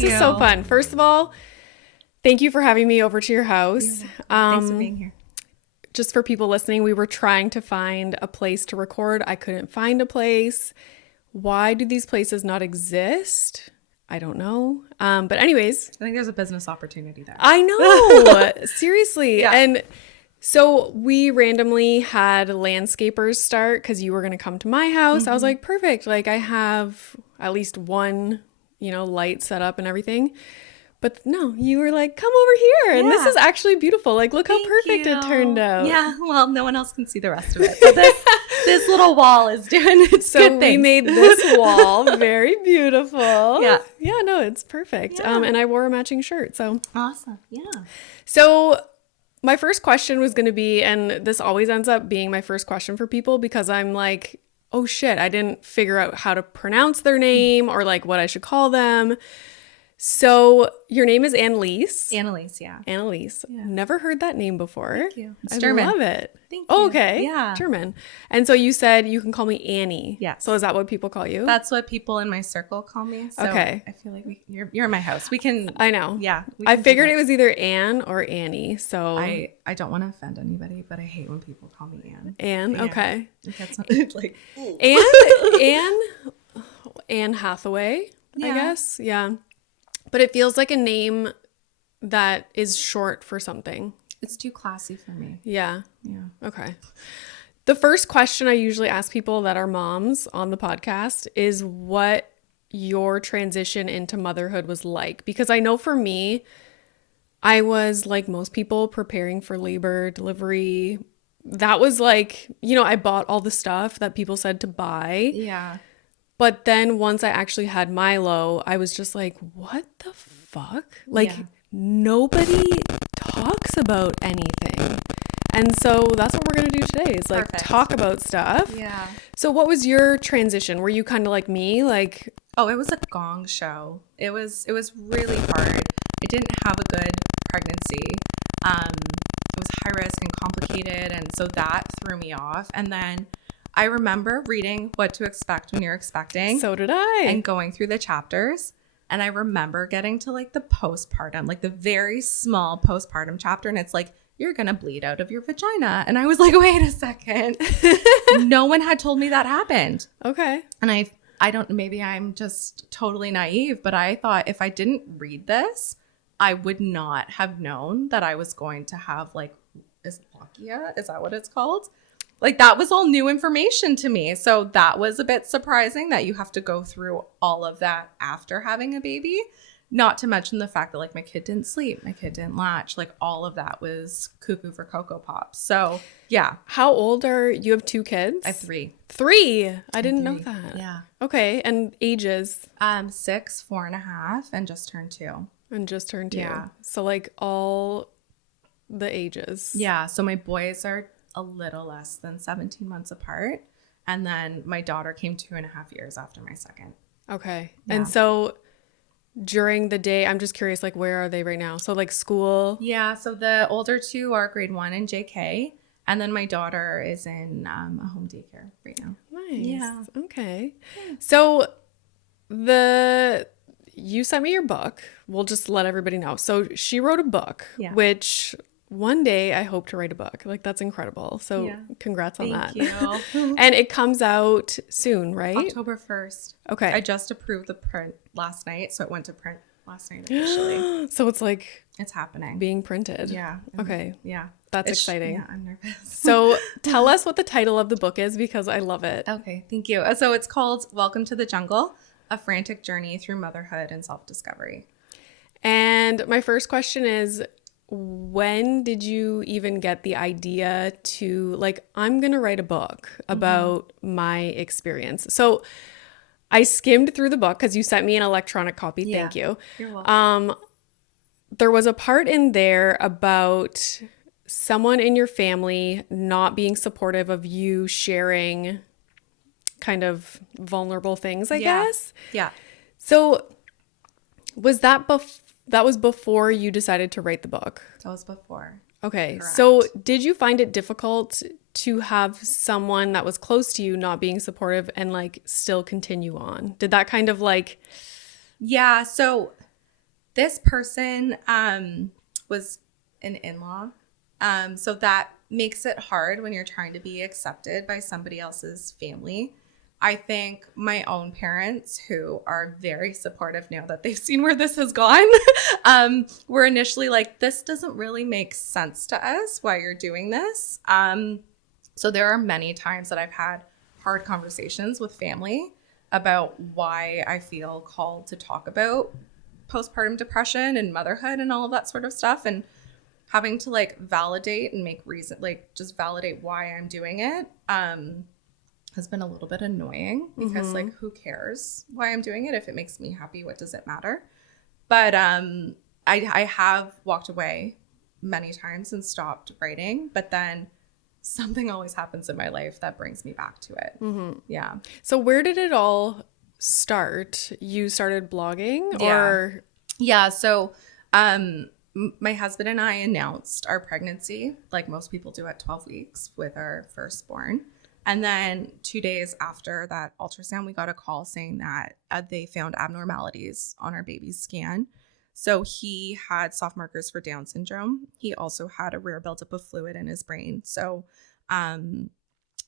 This is so fun. First of all, thank you for having me over to your house. Thanks for being here. Just for people listening, we were trying to find a place to record. I couldn't find a place. Why do these places not exist? I don't know. But anyways. I think there's a business opportunity there. I know. Seriously. Yeah. And so we randomly had landscapers start because you were going to come to my house. I was like, perfect. Like I have at least one, light set up and everything. But no, you were like, come over here. And this is actually beautiful. Like, look how perfect it turned out. Yeah. Well, no one else can see the rest of it. But this little wall is doing its good things. So we made this wall very beautiful. Yeah. Yeah, no, it's perfect. Yeah. And I wore a matching shirt. So awesome. Yeah. So my first question was going to be, and this always ends up being my first question for people because I'm like, oh shit, I didn't figure out how to pronounce their name or like what I should call them. So your name is Anneliese. Anneliese, yeah. Anneliese. Yeah. Never heard that name before. Thank you. It's I German. love it. Thank Oh, you. okay. Yeah. German. And so you said you can call me Annie. Yes. So is that what people call you? That's what people in my circle call me. So Okay. I feel like you're in my house. We can. I know. Yeah. I figured it was either Anne or Annie. So I don't want to offend anybody, but I hate when people call me Anne. Anne. Okay. That's not, like Anne Hathaway, I Yeah. guess. Yeah. But it feels like a name that is short for something. it's too classy for me. Yeah. Yeah. Okay. The first question I usually ask people that are moms on the podcast is what your transition into motherhood was like. Because I know for me, I was like most people preparing for labor, delivery. That was like, I bought all the stuff that people said to buy. Yeah. But then once I actually had Milo, I was just like, what the fuck? Like nobody talks about anything. And so that's what we're going to do today is like talk about stuff. Yeah. So what was your transition? Were you kind of like me? Like, oh, it was a gong show. It was really hard. I didn't have a good pregnancy. It was high risk and complicated. And so that threw me off. And then I remember reading What to Expect When You're Expecting. So did I. And going through the chapters. And I remember getting to like the postpartum, like the very small postpartum chapter. And it's like, you're going to bleed out of your vagina. And I was like, wait a second. No one had told me that happened. Okay. And I don't, maybe I'm just totally naive, but I thought if I didn't read this, I would not have known that I was going to have like, is that what it's called? Like that was all new information to me. So that was a bit surprising that you have to go through all of that after having a baby. Not to mention the fact that like my kid didn't sleep, my kid didn't latch, like all of that was cuckoo for Cocoa Pops. So yeah. How old are you? Have 2 kids? I have 3. 3? I didn't know that. Yeah. Okay. And ages? 6, 4.5, and just turned 2. And just turned 2. Yeah. So like all the ages. Yeah. So my boys are a little less than 17 months apart. And then my daughter came 2.5 years after my second. Okay. Yeah. And so during the day, I'm just curious, like, where are they right now? So like school? Yeah. So the older 2 are grade 1 in JK. And then my daughter is in a home daycare right now. Nice. Yeah. Okay. So you sent me your book. We'll just let everybody know. So she wrote a book, which one day I hope to write a book. Like that's incredible. So congrats on that. Thank you. And it comes out soon, right? October 1st. Okay. I just approved the print last night. So it went to print last night officially. So it's like it's happening. Being printed. Yeah. Okay. Yeah. That's exciting. Yeah, I'm nervous. So tell us what the title of the book is because I love it. Okay. Thank you. So it's called Welcome to the Jungle, A Frantic Journey Through Motherhood and Self-Discovery. And my first question is, when did you even get the idea to like, I'm going to write a book about my experience? So I skimmed through the book because you sent me an electronic copy. Yeah. Thank you. You're welcome. There was a part in there about someone in your family not being supportive of you sharing kind of vulnerable things, I guess. Yeah. So was that was before you decided to write the book? That was before. Okay. Correct. So did you find it difficult to have someone that was close to you not being supportive and like still continue on? Did that kind of like... Yeah. So This person was an in-law. So that makes it hard when you're trying to be accepted by somebody else's family. I think my own parents, who are very supportive now that they've seen where this has gone, were initially like, this doesn't really make sense to us why you're doing this. So there are many times that I've had hard conversations with family about why I feel called to talk about postpartum depression and motherhood and all of that sort of stuff, and having to like validate and make reason, like just validate why I'm doing it has been a little bit annoying because like, who cares why I'm doing it? If it makes me happy, what does it matter? But I have walked away many times and stopped writing, but then something always happens in my life that brings me back to it. Yeah. So where did it all start? You started blogging or? Yeah. So my husband and I announced our pregnancy, like most people do at 12 weeks with our firstborn. And then 2 days after that ultrasound, we got a call saying that they found abnormalities on our baby's scan. So he had soft markers for Down syndrome. He also had a rare buildup of fluid in his brain. So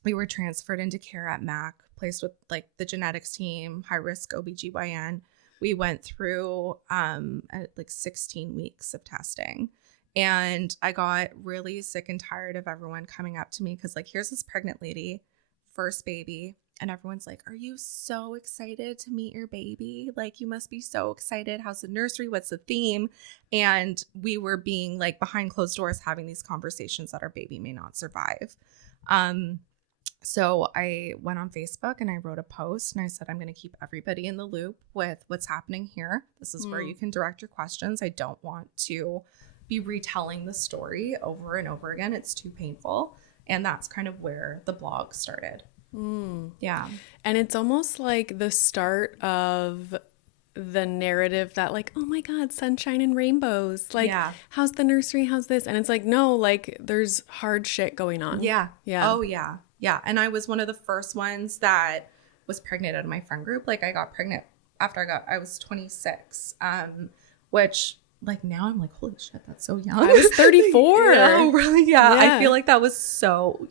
we were transferred into care at MAC, placed with like the genetics team, high risk OBGYN. We went through like 16 weeks of testing. And I got really sick and tired of everyone coming up to me because like, here's this pregnant lady, first baby. And everyone's like, are you so excited to meet your baby? Like, you must be so excited. How's the nursery? What's the theme? And we were being like behind closed doors having these conversations that our baby may not survive. So I went on Facebook and I wrote a post and I said, I'm going to keep everybody in the loop with what's happening here. This is where you can direct your questions. I don't want to be retelling the story over and over again. It's too painful. And that's kind of where the blog started. Yeah. And it's almost like the start of the narrative that like, oh my God, sunshine and rainbows. Like, how's the nursery? How's this? And it's like, no, like there's hard shit going on. Yeah. Yeah. Oh yeah. Yeah. And I was one of the first ones that was pregnant out of my friend group. Like I got pregnant after I was 26, which like now I'm like, holy shit, that's so young. I was 34. Oh, really? Yeah. I feel like that was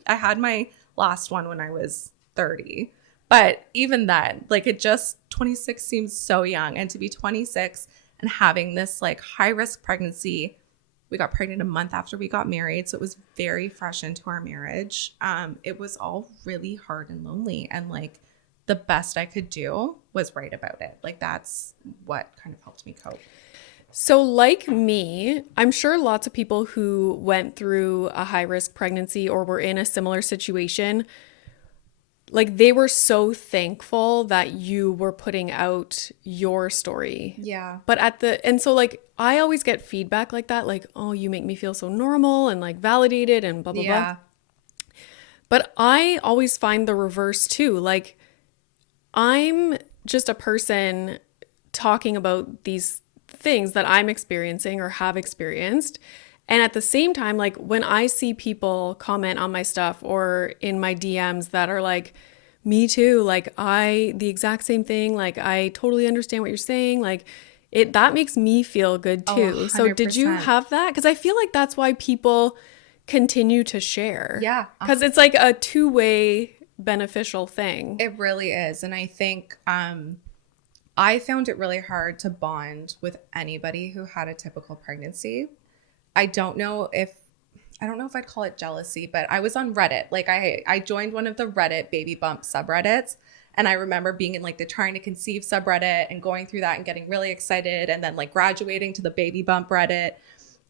I had my last one when I was 30. But even then, like 26 seems so young. And to be 26 and having this like high risk pregnancy, we got pregnant a month after we got married. So it was very fresh into our marriage. It was all really hard and lonely. And like the best I could do was write about it. Like that's what kind of helped me cope. So like me, I'm sure lots of people who went through a high risk pregnancy or were in a similar situation, like they were so thankful that you were putting out your story. Yeah. But and so like I always get feedback like that, like, oh, you make me feel so normal and like validated and blah, blah, blah. But I always find the reverse too. Like I'm just a person talking about these things that I'm experiencing or have experienced. And at the same time, like when I see people comment on my stuff or in my DMs that are like, me too, like the exact same thing, like I totally understand what you're saying, like that makes me feel good too. Oh, so did you have that? Because I feel like that's why people continue to share. Yeah. Because it's like a two-way beneficial thing. It really is. And I think I found it really hard to bond with anybody who had a typical pregnancy. I don't know if I'd call it jealousy, but I was on Reddit. Like I joined one of the Reddit baby bump subreddits. And I remember being in like the trying to conceive subreddit and going through that and getting really excited and then like graduating to the baby bump Reddit.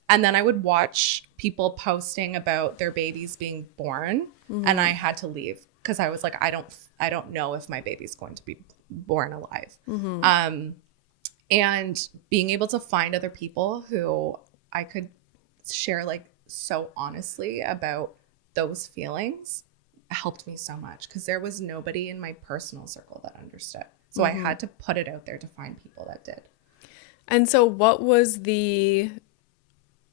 And then I would watch people posting about their babies being born. And I had to leave because I was like, I don't know if my baby's going to be born alive. And being able to find other people who I could share like so honestly about those feelings helped me so much because there was nobody in my personal circle that understood. So I had to put it out there to find people that did. And so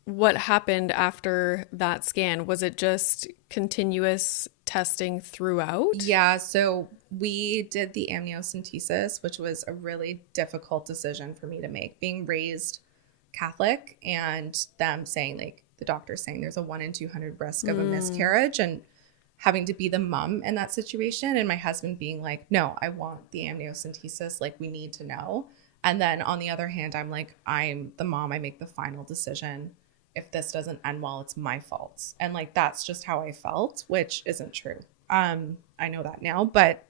what happened after that scan? Was it just continuous testing throughout? Yeah. So we did the amniocentesis, which was a really difficult decision for me to make. Being raised Catholic, and them saying, like, the doctor saying there's a 1 in 200 risk of a miscarriage, and having to be the mom in that situation, and my husband being like, no, I want the amniocentesis, like, we need to know. And then on the other hand, I'm like, I'm the mom, I make the final decision. If this doesn't end well, it's my fault. And like, that's just how I felt, which isn't true. I know that now, but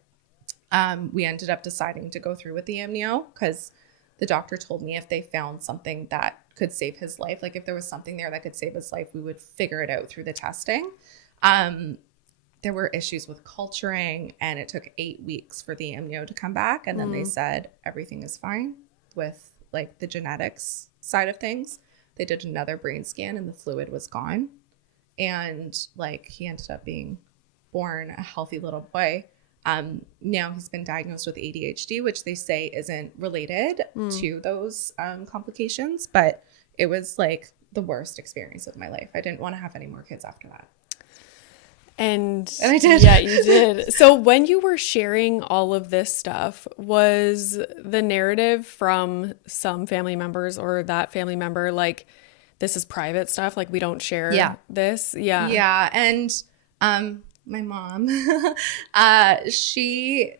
we ended up deciding to go through with the amnio because the doctor told me if they found something that could save his life, like if there was something there that could save his life, we would figure it out through the testing. There were issues with culturing, and it took 8 weeks for the amnio to come back. And then they said everything is fine with like the genetics side of things. They did another brain scan and the fluid was gone. And like, he ended up being born a healthy little boy. Now he's been diagnosed with ADHD, which they say isn't related to those complications, but it was like the worst experience of my life. I didn't want to have any more kids after that. And I did. Yeah, you did. So when you were sharing all of this stuff, was the narrative from some family members or that family member like, this is private stuff, like we don't share this? Yeah. Yeah. And my mom, she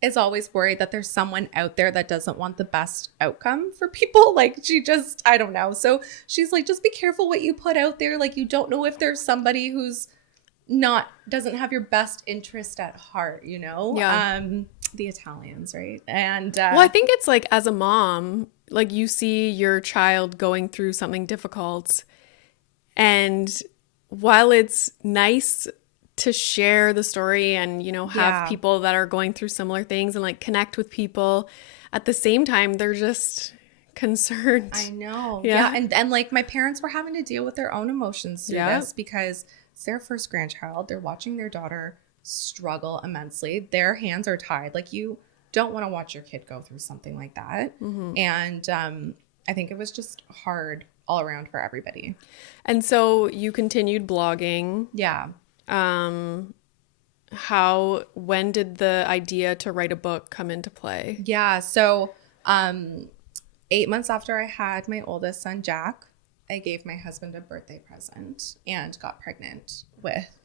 is always worried that there's someone out there that doesn't want the best outcome for people. Like, she just, I don't know. So she's like, just be careful what you put out there. Like, you don't know if there's somebody who's doesn't have your best interest at heart, you know? Yeah. The Italians, right? And well, I think it's like, as a mom, like, you see your child going through something difficult, and while it's nice to share the story and, you know, have people that are going through similar things and like connect with people, at the same time they're just concerned. I know. Yeah. And like, my parents were having to deal with their own emotions through this because it's their first grandchild. They're watching their daughter struggle immensely. Their hands are tied. Like, you don't want to watch your kid go through something like that. And I think it was just hard all around for everybody. And so you continued blogging. Yeah. When did the idea to write a book come into play? Yeah. So 8 months after I had my oldest son, Jack, I gave my husband a birthday present and got pregnant with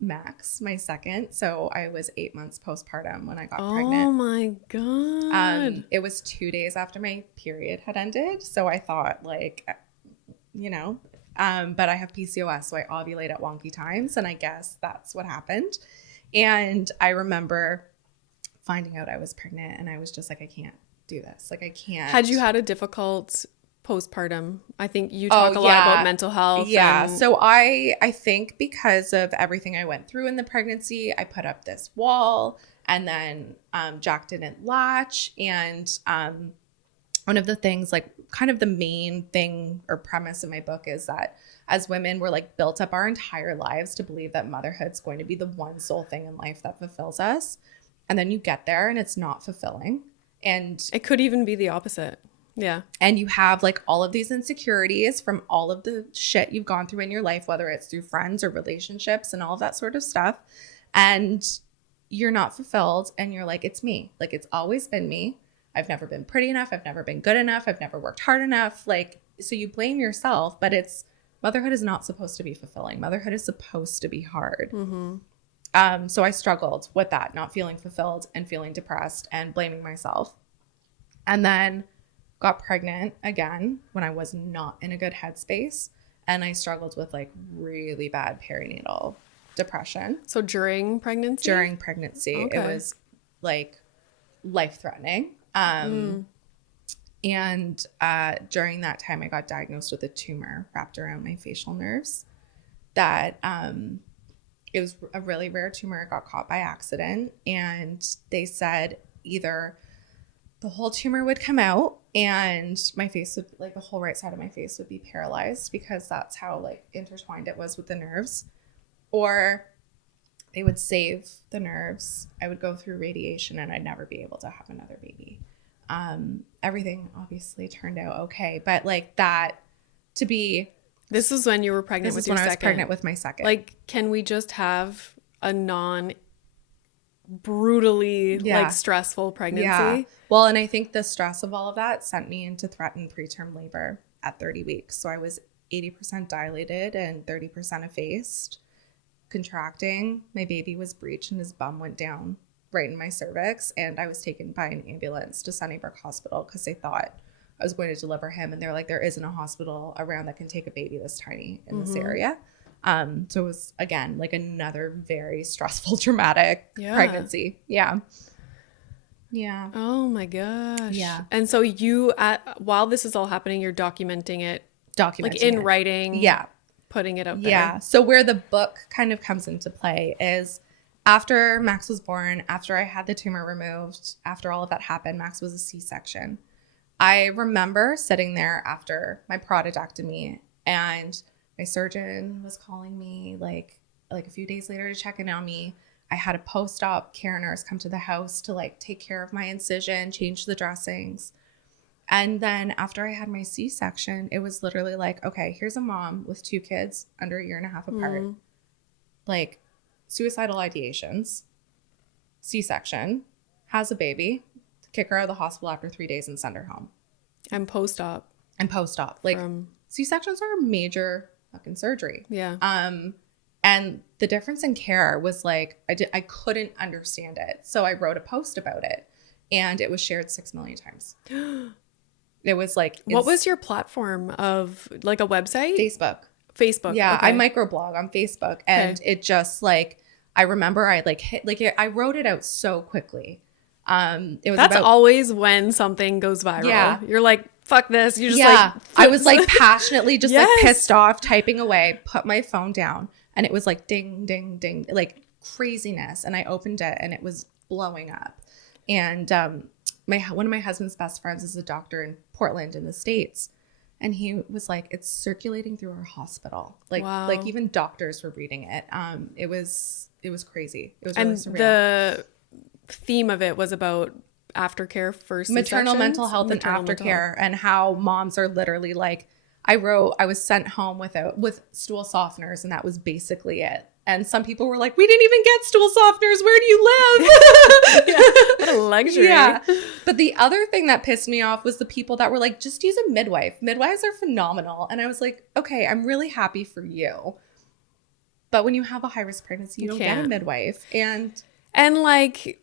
Max, my second. So I was 8 months postpartum when I got pregnant. Oh my God. It was 2 days after my period had ended. So I thought, like, you know, but I have PCOS, so I ovulate at wonky times. And I guess that's what happened. And I remember finding out I was pregnant, and I was just like, I can't do this. Like, I can't. Had you had a difficult postpartum? I think you talk a lot about mental health. Yeah. So I think because of everything I went through in the pregnancy, I put up this wall, and then Jack didn't latch. And one of the things, like, kind of the main thing or premise in my book is that as women, we're like built up our entire lives to believe that motherhood's going to be the one sole thing in life that fulfills us. And then you get there and it's not fulfilling. And it could even be the opposite. Yeah. And you have like all of these insecurities from all of the shit you've gone through in your life, whether it's through friends or relationships and all of that sort of stuff. And you're not fulfilled. And you're like, it's me. Like, it's always been me. I've never been pretty enough. I've never been good enough. I've never worked hard enough. Like, so you blame yourself, but motherhood is not supposed to be fulfilling. Motherhood is supposed to be hard. So I struggled with that, not feeling fulfilled and feeling depressed and blaming myself. And then got pregnant again when I was not in a good headspace. And I struggled with like really bad perinatal depression. So during pregnancy? During pregnancy. Okay. It was like life-threatening. And during that time, I got diagnosed with a tumor wrapped around my facial nerves that it was a really rare tumor. It got caught by accident. And they said either the whole tumor would come out and my face would, like, the whole right side of my face would be paralyzed because that's how like intertwined it was with the nerves, or they would save the nerves. I would go through radiation and I'd never be able to have another baby. Everything obviously turned out okay, but like that to be. This is when you were pregnant with your second. This is when I was pregnant with my second. Like, can we just have a brutally like stressful pregnancy? Yeah. Well, and I think the stress of all of that sent me into threatened preterm labor. at 30 weeks. So I was 80% dilated and 30% effaced, contracting. My baby was breech and his bum went down right in my cervix. And I was taken by an ambulance to Sunnybrook Hospital because they thought I was going to deliver him. And they're like, there isn't a hospital around that can take a baby this tiny in this area. So it was, again, like another very stressful, traumatic pregnancy. Yeah. Yeah. Oh my gosh. Yeah. And so while this is all happening, you're documenting it like in writing. Yeah. Putting it out there. Yeah. So where the book kind of comes into play is after Max was born, after I had the tumor removed, after all of that happened, Max was a C-section. I remember sitting there after my prostatectomy, and my surgeon was calling me like a few days later to check in on me. I had a post-op care nurse come to the house to like take care of my incision, change the dressings. And then after I had my C-section, it was literally like, okay, here's a mom with 2 kids under a year and a half apart, like suicidal ideations, C-section, has a baby, kick her out of the hospital after 3 days and send her home. And post-op. Like C-sections are a major fucking surgery. Yeah. And the difference in care was like, I couldn't understand it. So I wrote a post about it, and it was shared 6 million times. It was like, what was your platform of like a website? Facebook. Yeah. Okay. I microblog on Facebook, and it just like, I remember I like hit, like I wrote it out so quickly. That's always when something goes viral. Yeah. You're like, fuck this. You just like, I was like passionately just like pissed off, typing away, put my phone down, and it was like ding, ding, ding, like craziness. And I opened it and it was blowing up. And one of my husband's best friends is a doctor in Portland in the States. And he was like, it's circulating through our hospital. Like, like even doctors were reading it. It was crazy. It was really surreal. The theme of it was about aftercare for maternal mental health and aftercare, and how moms are literally like, I was sent home with stool softeners, and that was basically it. And some people were like, we didn't even get stool softeners. Where do you live? What a luxury. Yeah. But the other thing that pissed me off was the people that were like, just use a midwife. Midwives are phenomenal. And I was like, okay, I'm really happy for you. But when you have a high risk pregnancy, you don't get a midwife. And like,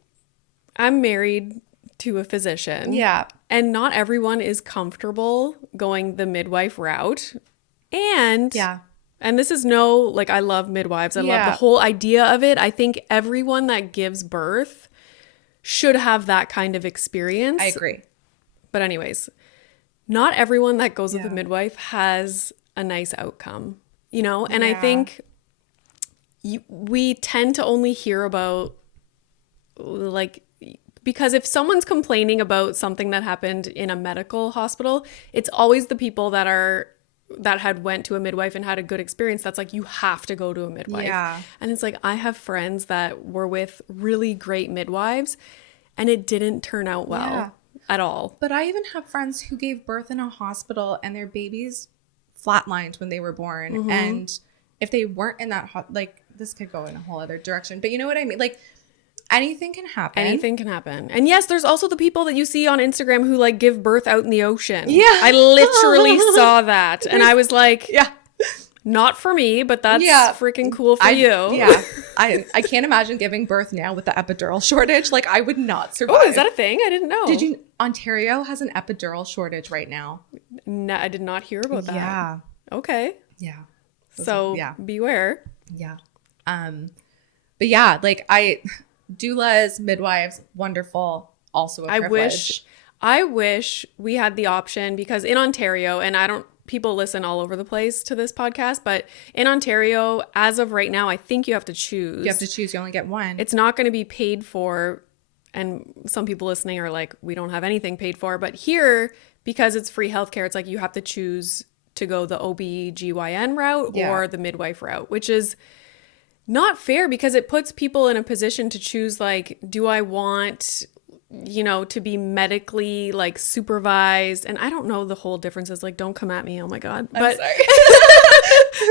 I'm married to a physician. Yeah. And not everyone is comfortable going the midwife route. And this is like, I love midwives. I love the whole idea of it. I think everyone that gives birth should have that kind of experience. I agree. But anyways, not everyone that goes with a midwife has a nice outcome, you know? And I think we tend to only hear about like, because if someone's complaining about something that happened in a medical hospital, it's always the people that had went to a midwife and had a good experience. That's like, you have to go to a midwife. Yeah. And it's like, I have friends that were with really great midwives and it didn't turn out well at all. But I even have friends who gave birth in a hospital and their babies flatlined when they were born. Mm-hmm. And if they weren't in that, like, this could go in a whole other direction, but you know what I mean? Like, anything can happen. Anything can happen. And yes, there's also the people that you see on Instagram who like give birth out in the ocean. Yeah. I literally saw that. And I was like, not for me, but that's freaking cool for you. Yeah. I can't imagine giving birth now with the epidural shortage. Like, I would not survive. Oh, is that a thing? I didn't know. Ontario has an epidural shortage right now. No, I did not hear about that. Yeah. Okay. Yeah. So beware. Yeah. But yeah, like doulas, midwives, wonderful. Also a privilege. I wish we had the option, because in Ontario, and people listen all over the place to this podcast, but in Ontario, as of right now, I think you have to choose. You have to choose. You only get one. It's not going to be paid for. And some people listening are like, we don't have anything paid for. But here, because it's free healthcare, it's like you have to choose to go the OB/GYN route or the midwife route, which is not fair, because it puts people in a position to choose, like, do I want, to be medically like supervised? And I don't know the whole differences. Like, don't come at me. Oh my God. I'm sorry.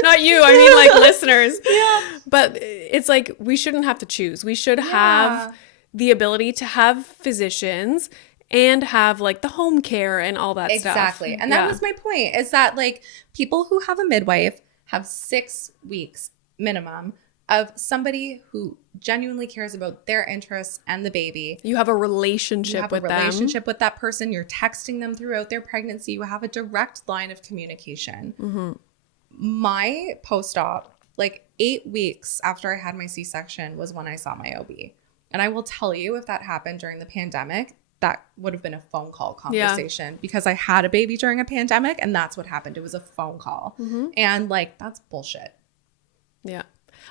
Not you. I mean, like, listeners. Yeah. But it's like, we shouldn't have to choose. We should have the ability to have physicians and have like the home care and all that stuff. Exactly. And that was my point, is that like people who have a midwife have 6 weeks minimum of somebody who genuinely cares about their interests and the baby. You have a relationship with that person. You're texting them throughout their pregnancy. You have a direct line of communication. Mm-hmm. My post-op, like 8 weeks after I had my C-section, was when I saw my OB. And I will tell you, if that happened during the pandemic, that would have been a phone call conversation, because I had a baby during a pandemic and that's what happened. It was a phone call. Mm-hmm. And like, that's bullshit. Yeah.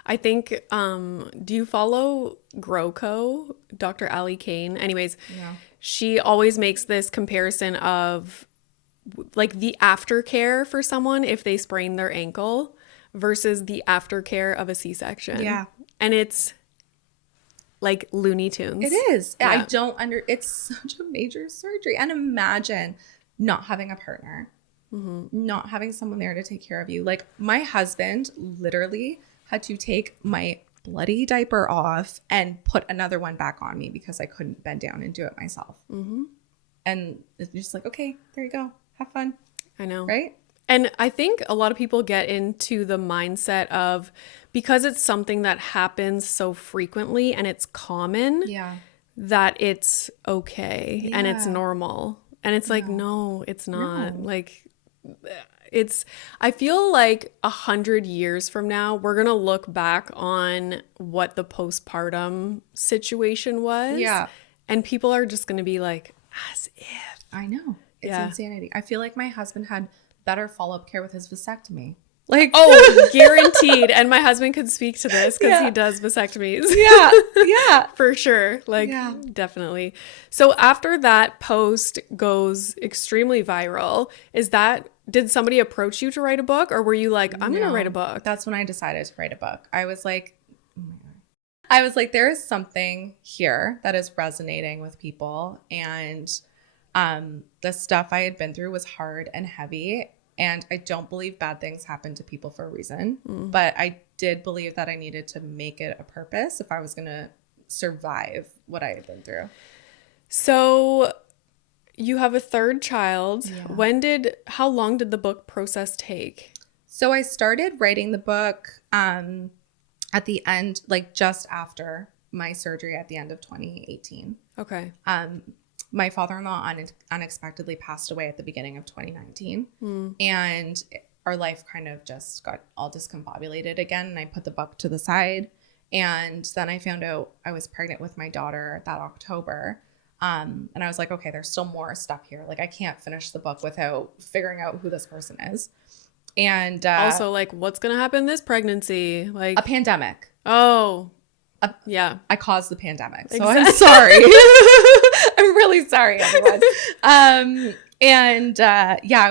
I think, do you follow GrowCo, Dr. Ali Kane? Anyways, she always makes this comparison of like the aftercare for someone if they sprain their ankle versus the aftercare of a C-section. Yeah. And it's like Looney Tunes. It is. Yeah. It's such a major surgery. And imagine not having a partner, not having someone there to take care of you. Like my husband literally had to take my bloody diaper off and put another one back on me because I couldn't bend down and do it myself. Mm-hmm. And it's just like, okay, there you go. Have fun. I know. Right? And I think a lot of people get into the mindset of, because it's something that happens so frequently and it's common, that it's okay and it's normal. And it's like, no, it's not. Like, I feel like 100 years from now, we're going to look back on what the postpartum situation was. Yeah. And people are just going to be like, as if. I know. It's insanity. I feel like my husband had better follow-up care with his vasectomy. Like, oh, guaranteed. And my husband could speak to this because he does vasectomies. Yeah. For sure. Like, definitely. So after that post goes extremely viral, did somebody approach you to write a book, or were you like, I'm going to write a book? That's when I decided to write a book. I was like, oh my God. There is something here that is resonating with people. And the stuff I had been through was hard and heavy. And I don't believe bad things happen to people for a reason. But I did believe that I needed to make it a purpose if I was going to survive what I had been through. So you have a third child. Yeah. How long did the book process take? So I started writing the book at the end, like just after my surgery at the end of 2018. Okay. My father-in-law unexpectedly passed away at the beginning of 2019. And our life kind of just got all discombobulated again. And I put the book to the side. And then I found out I was pregnant with my daughter that October. And I was like, okay, there's still more stuff here. Like, I can't finish the book without figuring out who this person is. And also, like, what's going to happen this pregnancy? Like a pandemic. Oh, yeah. I caused the pandemic. So I'm sorry. I'm really sorry, everyone. I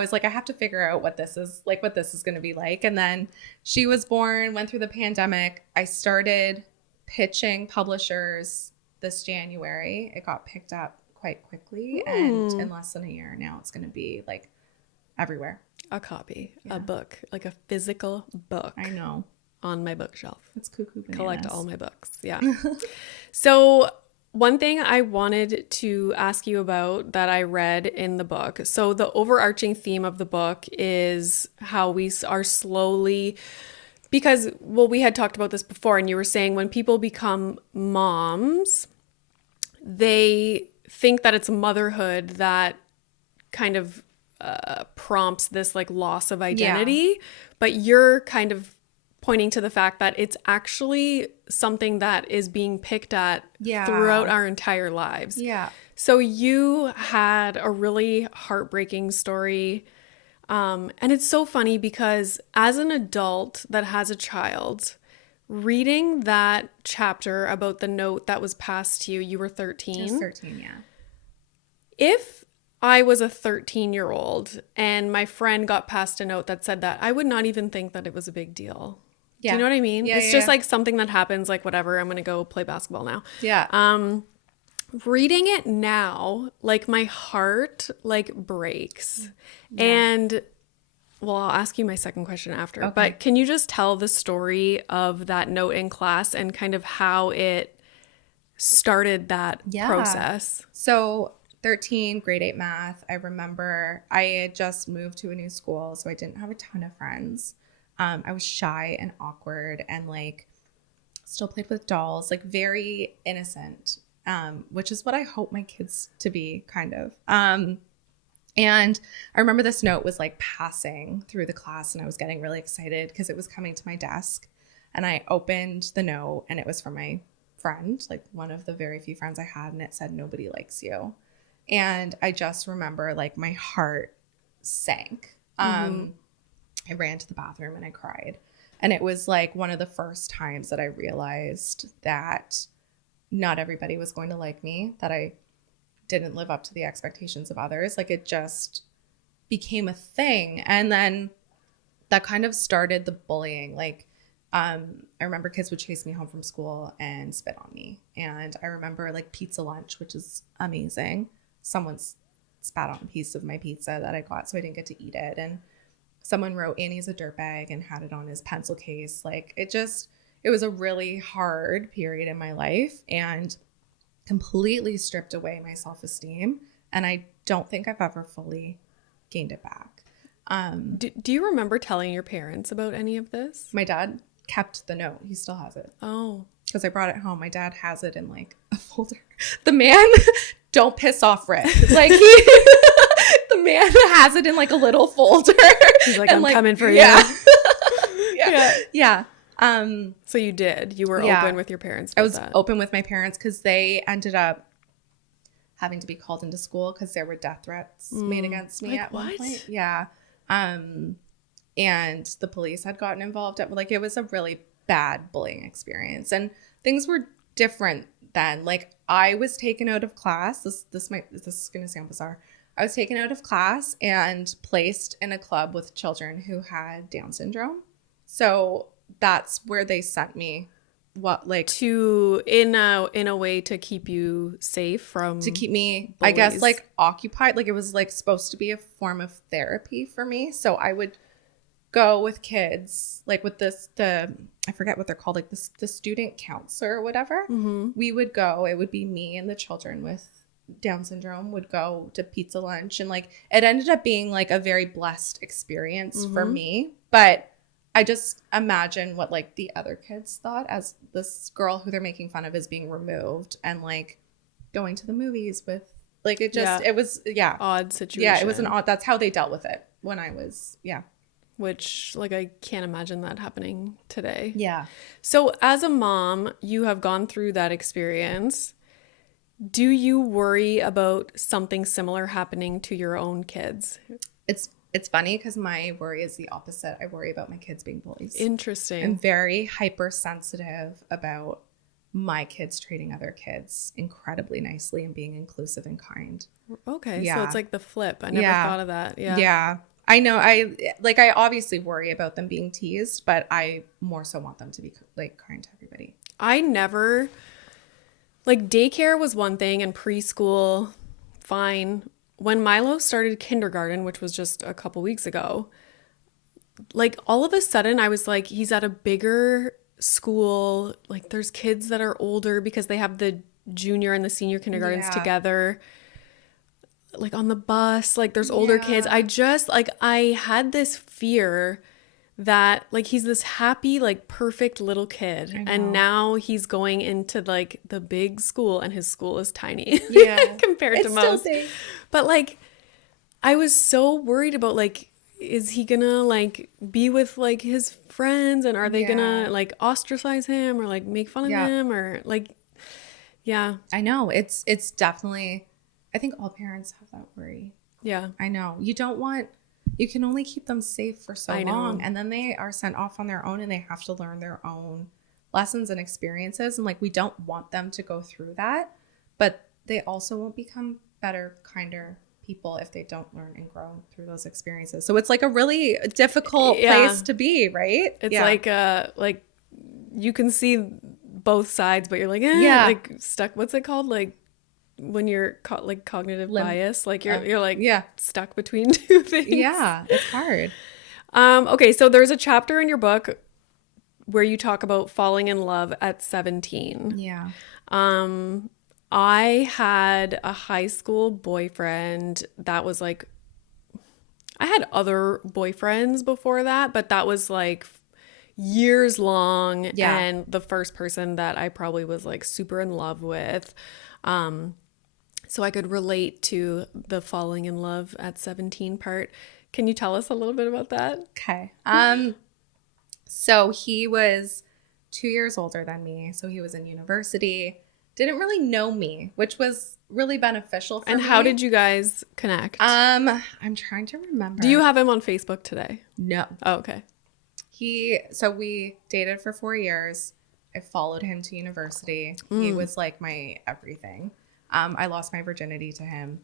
was like, I have to figure out what this is going to be like. And then she was born, went through the pandemic. I started pitching publishers this January. It got picked up quite quickly. And in less than a year now, it's going to be like everywhere. A copy, a book, like a physical book. I know. On my bookshelf. It's cuckoo bananas. Collect all my books. Yeah. So one thing I wanted to ask you about that I read in the book. So the overarching theme of the book is how we are slowly, because, well, we had talked about this before, and you were saying when people become moms, they think that it's motherhood that kind of prompts this like loss of identity, but you're kind of pointing to the fact that it's actually something that is being picked at throughout our entire lives. Yeah. So you had a really heartbreaking story. And it's so funny because as an adult that has a child, reading that chapter about the note that was passed to you, you were 13. I was 13, yeah. If I was a 13-year-old and my friend got passed a note that said that, I would not even think that it was a big deal. Yeah. Do you know what I mean? Yeah, it's just like something that happens, like whatever, I'm going to go play basketball now. Yeah. Reading it now, like my heart like breaks. Yeah. And well, I'll ask you my second question after, but can you just tell the story of that note in class and kind of how it started that process? So 13, grade 8 math. I remember I had just moved to a new school, so I didn't have a ton of friends. I was shy and awkward and like still played with dolls, like very innocent, which is what I hope my kids to be, kind of. And I remember this note was like passing through the class, and I was getting really excited because it was coming to my desk. And I opened the note, and it was from my friend, like one of the very few friends I had, and it said, "Nobody likes you." And I just remember like my heart sank. I ran to the bathroom and I cried. And it was like one of the first times that I realized that not everybody was going to like me, that I didn't live up to the expectations of others. Like it just became a thing. And then that kind of started the bullying. Like I remember kids would chase me home from school and spit on me. And I remember like pizza lunch, which is amazing. Someone's spat on a piece of my pizza that I got, so I didn't get to eat it. And someone wrote "Annie's a dirtbag" and had it on his pencil case. Like it was a really hard period in my life and completely stripped away my self-esteem. And I don't think I've ever fully gained it back. Do you remember telling your parents about any of this? My dad kept the note. He still has it. Oh. Because I brought it home. My dad has it in like a folder. The man, don't piss off Rick. Like the man has it in like a little folder. He's like, I'm like, coming for you. Yeah. So you did. You were open with your parents about I was that. open with my parents because they ended up having to be called into school because there were death threats made against me at one point. Yeah. And the police had gotten involved. Like it was a really bad bullying experience. And things were different then. Like I was taken out of class. This is going to sound bizarre. I was taken out of class and placed in a club with children who had Down syndrome. So that's where they sent me. In a way to keep you safe from, to keep me, bullies. I guess, like occupied. Like it was like supposed to be a form of therapy for me. So I would go with kids, like with I forget what they're called, like the student counselor or whatever. We would go. It would be me and the children with Down syndrome would go to pizza lunch, and like it ended up being like a very blessed experience for me. But I just imagine what like the other kids thought, as this girl who they're making fun of is being removed and like going to the movies with, like it just it was odd situation. Yeah, it was an odd. That's how they dealt with it when I was Which like I can't imagine that happening today. Yeah. So as a mom, you have gone through that experience. Do you worry about something similar happening to your own kids? It's funny because my worry is the opposite. I worry about my kids being bullies. Interesting. I'm very hypersensitive about my kids treating other kids incredibly nicely and being inclusive and kind. Okay, so it's like the flip. I never thought of that. Yeah. I know. I obviously worry about them being teased, but I more so want them to be like kind to everybody. I never, like daycare was one thing and preschool, fine. When Milo started kindergarten, which was just a couple weeks ago, like all of a sudden I was like, he's at a bigger school. Like there's kids that are older because they have the junior and the senior kindergartens together. Like on the bus, like there's older kids. I had this fear that like he's this happy, like perfect little kid. And now he's going into like the big school and his school is tiny compared to most. But like I was so worried about like, is he gonna like be with like his friends and are they gonna like ostracize him or like make fun of him or like, I know it's definitely, I think all parents have that worry. Yeah. I know. You can only keep them safe for so long. And then they are sent off on their own and they have to learn their own lessons and experiences. And like, we don't want them to go through that, but they also won't become better, kinder people if they don't learn and grow through those experiences. So it's like a really difficult place to be, right? It's like you can see both sides, but you're like, like stuck. What's it called? Like, when you're like cognitive bias, like you're like stuck between two things. Yeah, it's hard. Okay, so there's a chapter in your book where you talk about falling in love at 17. Yeah. I had a high school boyfriend that was like, I had other boyfriends before that, but that was like years long. Yeah. And the first person that I probably was like super in love with. So I could relate to the falling in love at 17 part. Can you tell us a little bit about that? Okay. So he was 2 years older than me. So he was in university, didn't really know me, which was really beneficial for me. And how did you guys connect? I'm trying to remember. Do you have him on Facebook today? No. Oh, okay. So we dated for 4 years. I followed him to university. He was like my everything. I lost my virginity to him.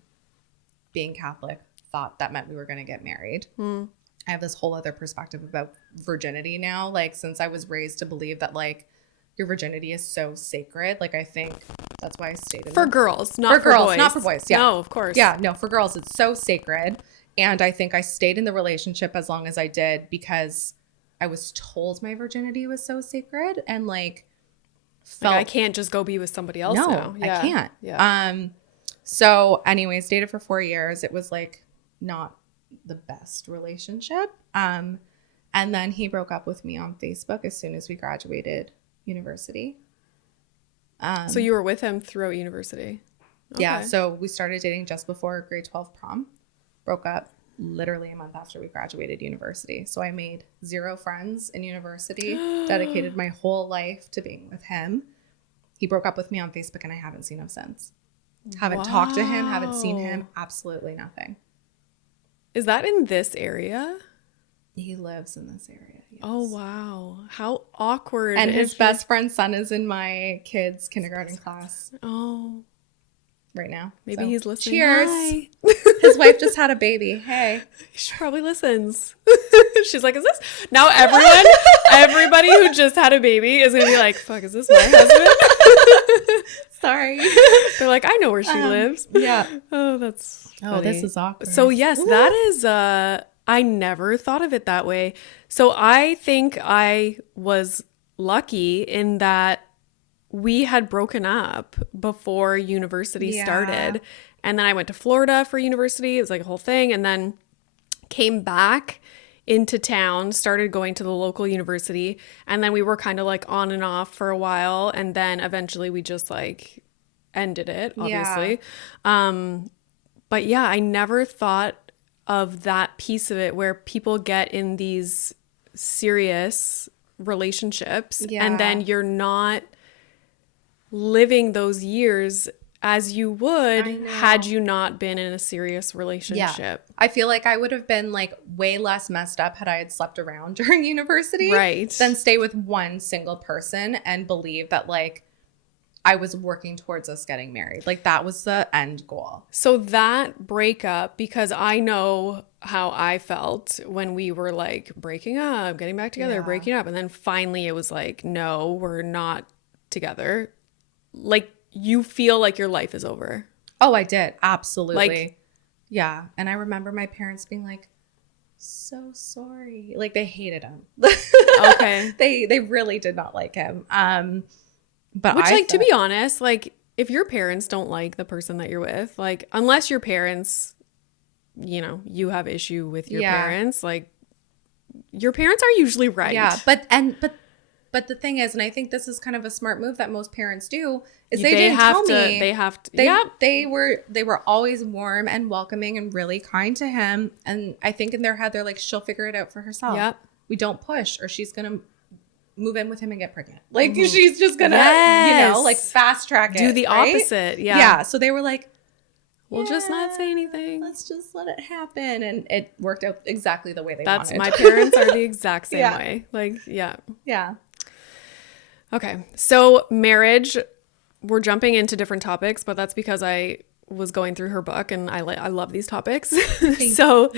Being Catholic, thought that meant we were going to get married. I have this whole other perspective about virginity now. Like, since I was raised to believe that like your virginity is so sacred. Like, I think that's why I stayed in For girls, not for boys. Not for boys. Yeah. No, of course. Yeah, no, for girls, it's so sacred. And I think I stayed in the relationship as long as I did because I was told my virginity was so sacred and like felt I can't just go be with somebody else no, now. Yeah. I can't. Yeah. So anyways, dated for 4 years. It was like not the best relationship. And then he broke up with me on Facebook as soon as we graduated university. So you were with him throughout university? Yeah. Okay. So we started dating just before grade 12 prom, broke up literally a month after we graduated university. So I made 0 friends in university, dedicated my whole life to being with him. He broke up with me on Facebook and I haven't seen him since. Haven't talked to him, haven't seen him, absolutely nothing. Is that in this area? He lives in this area. Yes. Oh, wow. How awkward. And his if best friend's son is in my kids' kindergarten class Oh, right now. maybe So, he's listening. Cheers. Hi. His wife just had a baby. Hey. She probably listens. She's like, is this? Now everybody who just had a baby is going to be like, fuck, is this my husband? Sorry. They're like, I know where she lives. Yeah. Oh, that's funny. this is awkward. So yes, that is, I never thought of it that way. So I think I was lucky in that we had broken up before university started. And then I went to Florida for university. It was like a whole thing. And then came back into town, started going to the local university. And then we were kind of like on and off for a while. And then eventually we just like ended it, obviously. But yeah, I never thought of that piece of it where people get in these serious relationships and then you're not living those years as you would had you not been in a serious relationship. Yeah. I feel like I would have been like way less messed up had I had slept around during university. Right. Than stay with one single person and believe that like I was working towards us getting married. Like that was the end goal. So that breakup, because I know how I felt when we were like breaking up, getting back together, breaking up. And then finally it was like, no, we're not together. Like you feel like your life is over. Oh, I did. Absolutely. Like, yeah. And I remember my parents being like, so sorry. Like they hated him. okay. They really did not like him. But which, like, to be honest, like, if your parents don't like the person that you're with, like, unless your parents, you know, you have issue with your parents, like, your parents are usually right. Yeah, but the thing is, and I think this is kind of a smart move that most parents do, is they didn't tell me. They have to. They were always warm and welcoming and really kind to him. And I think in their head, they're like, she'll figure it out for herself. Yep. We don't push, or she's gonna move in with him and get pregnant. Like she's just gonna, you know, like fast track it. Do the right? opposite. Yeah. Yeah. So they were like, we'll just not say anything. Let's just let it happen. And it worked out exactly the way they wanted. My parents are the exact same way. Like, yeah. Yeah. Okay. So marriage, we're jumping into different topics, but that's because I was going through her book and I love these topics. So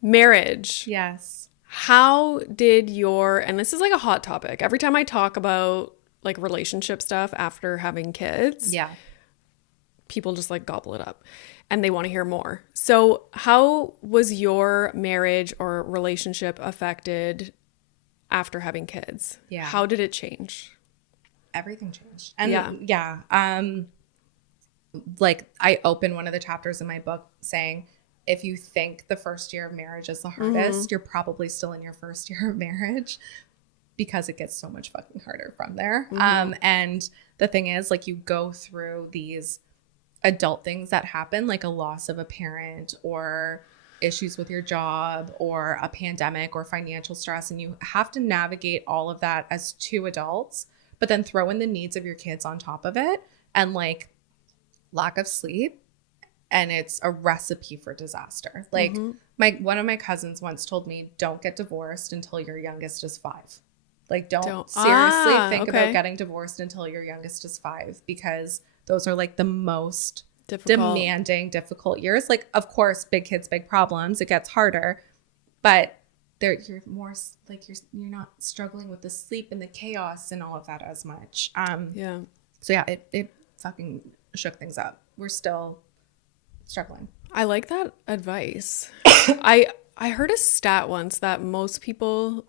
marriage. Yes. How did and this is like a hot topic. Every time I talk about like relationship stuff after having kids, people just like gobble it up and they want to hear more. So how was your marriage or relationship affected after having kids? Yeah. How did it change? Everything changed. And like I open one of the chapters in my book saying, if you think the first year of marriage is the hardest, you're probably still in your first year of marriage, because it gets so much fucking harder from there. And the thing is, like, you go through these adult things that happen, like a loss of a parent or issues with your job or a pandemic or financial stress, and you have to navigate all of that as two adults, but then throw in the needs of your kids on top of it, and like lack of sleep, and it's a recipe for disaster. Like one of my cousins once told me, don't get divorced until your youngest is 5. Like don't seriously think about getting divorced until your youngest is 5, because those are like the most demanding, difficult years. Like, of course, big kids, big problems. It gets harder, but you're more like you're not struggling with the sleep and the chaos and all of that as much. So yeah, it fucking shook things up. We're still struggling. I like that advice. I heard a stat once that most people,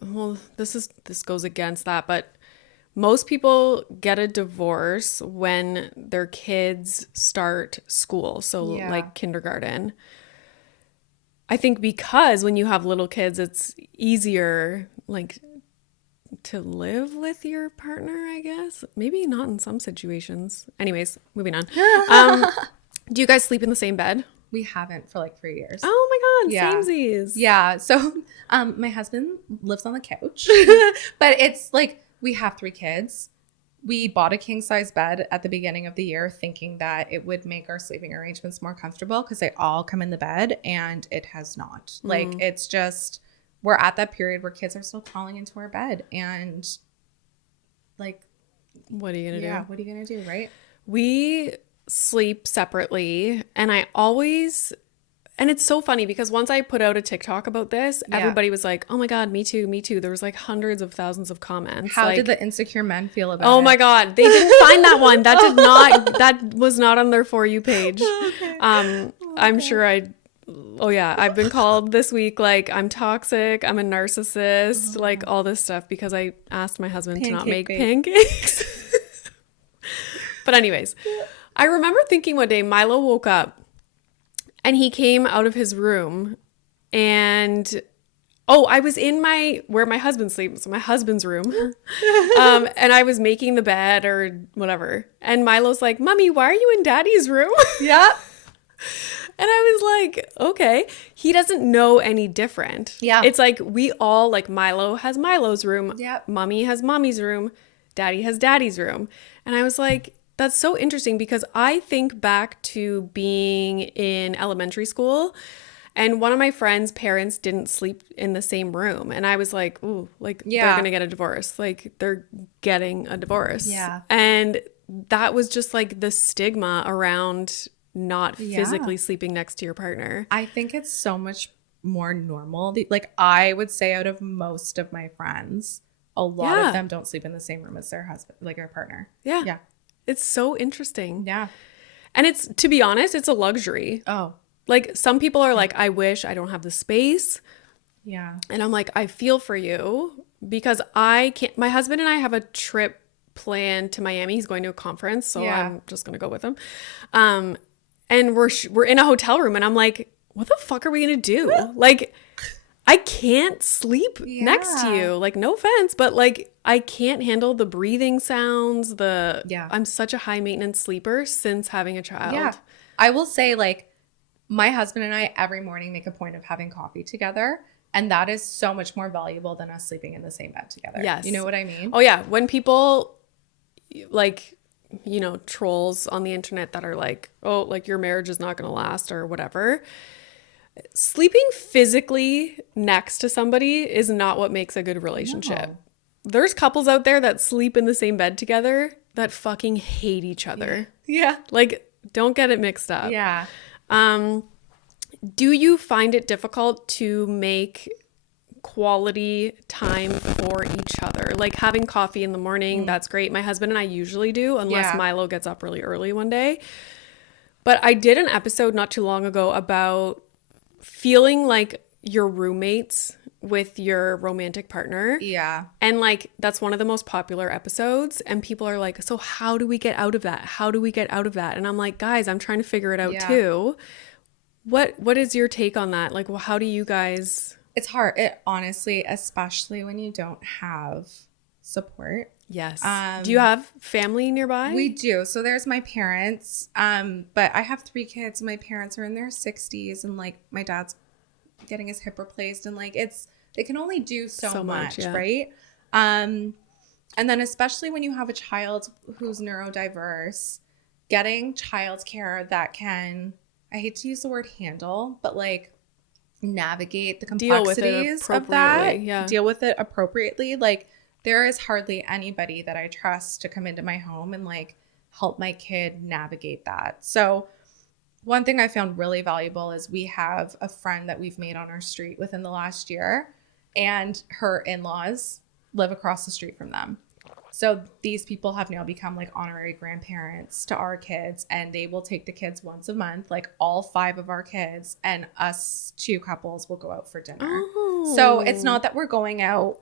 well, this goes against that, but most people get a divorce when their kids start school. So like kindergarten. I think because when you have little kids, it's easier like to live with your partner, I guess. Maybe not in some situations. Anyways, moving on. Do you guys sleep in the same bed? We haven't for like 3 years. Oh my God, samesies. Yeah. So my husband lives on the couch, but it's like we have 3 kids. We bought a king size bed at the beginning of the year thinking that it would make our sleeping arrangements more comfortable because they all come in the bed, and it has not. Like, it's just, we're at that period where kids are still crawling into our bed, and like, what are you going to do? Yeah, what are you going to do, right? We sleep separately, and and it's so funny because once I put out a TikTok about this, everybody was like, oh my God, me too, me too. There was like hundreds of thousands of comments. How like, did the insecure men feel about it? Oh my God, they didn't find that one. That was not on their For You page. Okay. I'm sure I've been called this week like I'm toxic, I'm a narcissist, like all this stuff because I asked my husband to not make pancakes. But anyways, I remember thinking one day Milo woke up and he came out of his room, and I was in where my husband sleeps, so my husband's room. And I was making the bed or whatever. And Milo's like, Mommy, why are you in Daddy's room? Yeah. And I was like, okay. He doesn't know any different. Yeah. It's like we all, like, Milo has Milo's room. Yep. Mommy has Mommy's room. Daddy has Daddy's room. And I was like, that's so interesting because I think back to being in elementary school, and one of my friends' parents didn't sleep in the same room. And I was like, ooh, like they're going to get a divorce. Like they're getting a divorce. Yeah. And that was just like the stigma around not physically sleeping next to your partner. I think it's so much more normal. Like I would say out of most of my friends, a lot of them don't sleep in the same room as their husband, like their partner. Yeah. Yeah. It's so interesting. Yeah. And it's, to be honest, it's a luxury. Oh. Like some people are like, I wish I don't have the space. Yeah. And I'm like, I feel for you because I can't, my husband and I have a trip planned to Miami. He's going to a conference. So I'm just going to go with him. And we're in a hotel room and I'm like, what the fuck are we going to do? Like, I can't sleep next to you. Like, no offense, but like, I can't handle the breathing sounds. I'm such a high maintenance sleeper since having a child. Yeah. I will say, like, my husband and I every morning make a point of having coffee together. And that is so much more valuable than us sleeping in the same bed together. Yes. You know what I mean? Oh, yeah. When people, like, you know, trolls on the internet that are like, oh, like your marriage is not going to last or whatever. Sleeping physically next to somebody is not what makes a good relationship. No. There's couples out there that sleep in the same bed together that fucking hate each other. Yeah. Like, don't get it mixed up. Yeah. Do you find it difficult to make quality time for each other? Like having coffee in the morning, that's great. My husband and I usually do, unless Milo gets up really early one day. But I did an episode not too long ago about feeling like your roommates with your romantic partner. Yeah. And like, that's one of the most popular episodes. And people are like, so how do we get out of that? How do we get out of that? And I'm like, guys, I'm trying to figure it out too. What is your take on that? Like, well, how do you guys? It's hard. It honestly, especially when you don't have support. Yes. Do you have family nearby? We do. So there's my parents. But I have 3 kids. My parents are in their 60s, and like my dad's getting his hip replaced, and like they can only do so much, right? And then especially when you have a child who's neurodiverse, getting childcare that can, I hate to use the word handle, but like navigate the complexities of that, deal with it appropriately. Like, there is hardly anybody that I trust to come into my home and like help my kid navigate that. So one thing I found really valuable is we have a friend that we've made on our street within the last year, and her in-laws live across the street from them. So these people have now become like honorary grandparents to our kids, and they will take the kids once a month, like all 5 of our kids, and us 2 couples will go out for dinner. Oh. So it's not that we're going out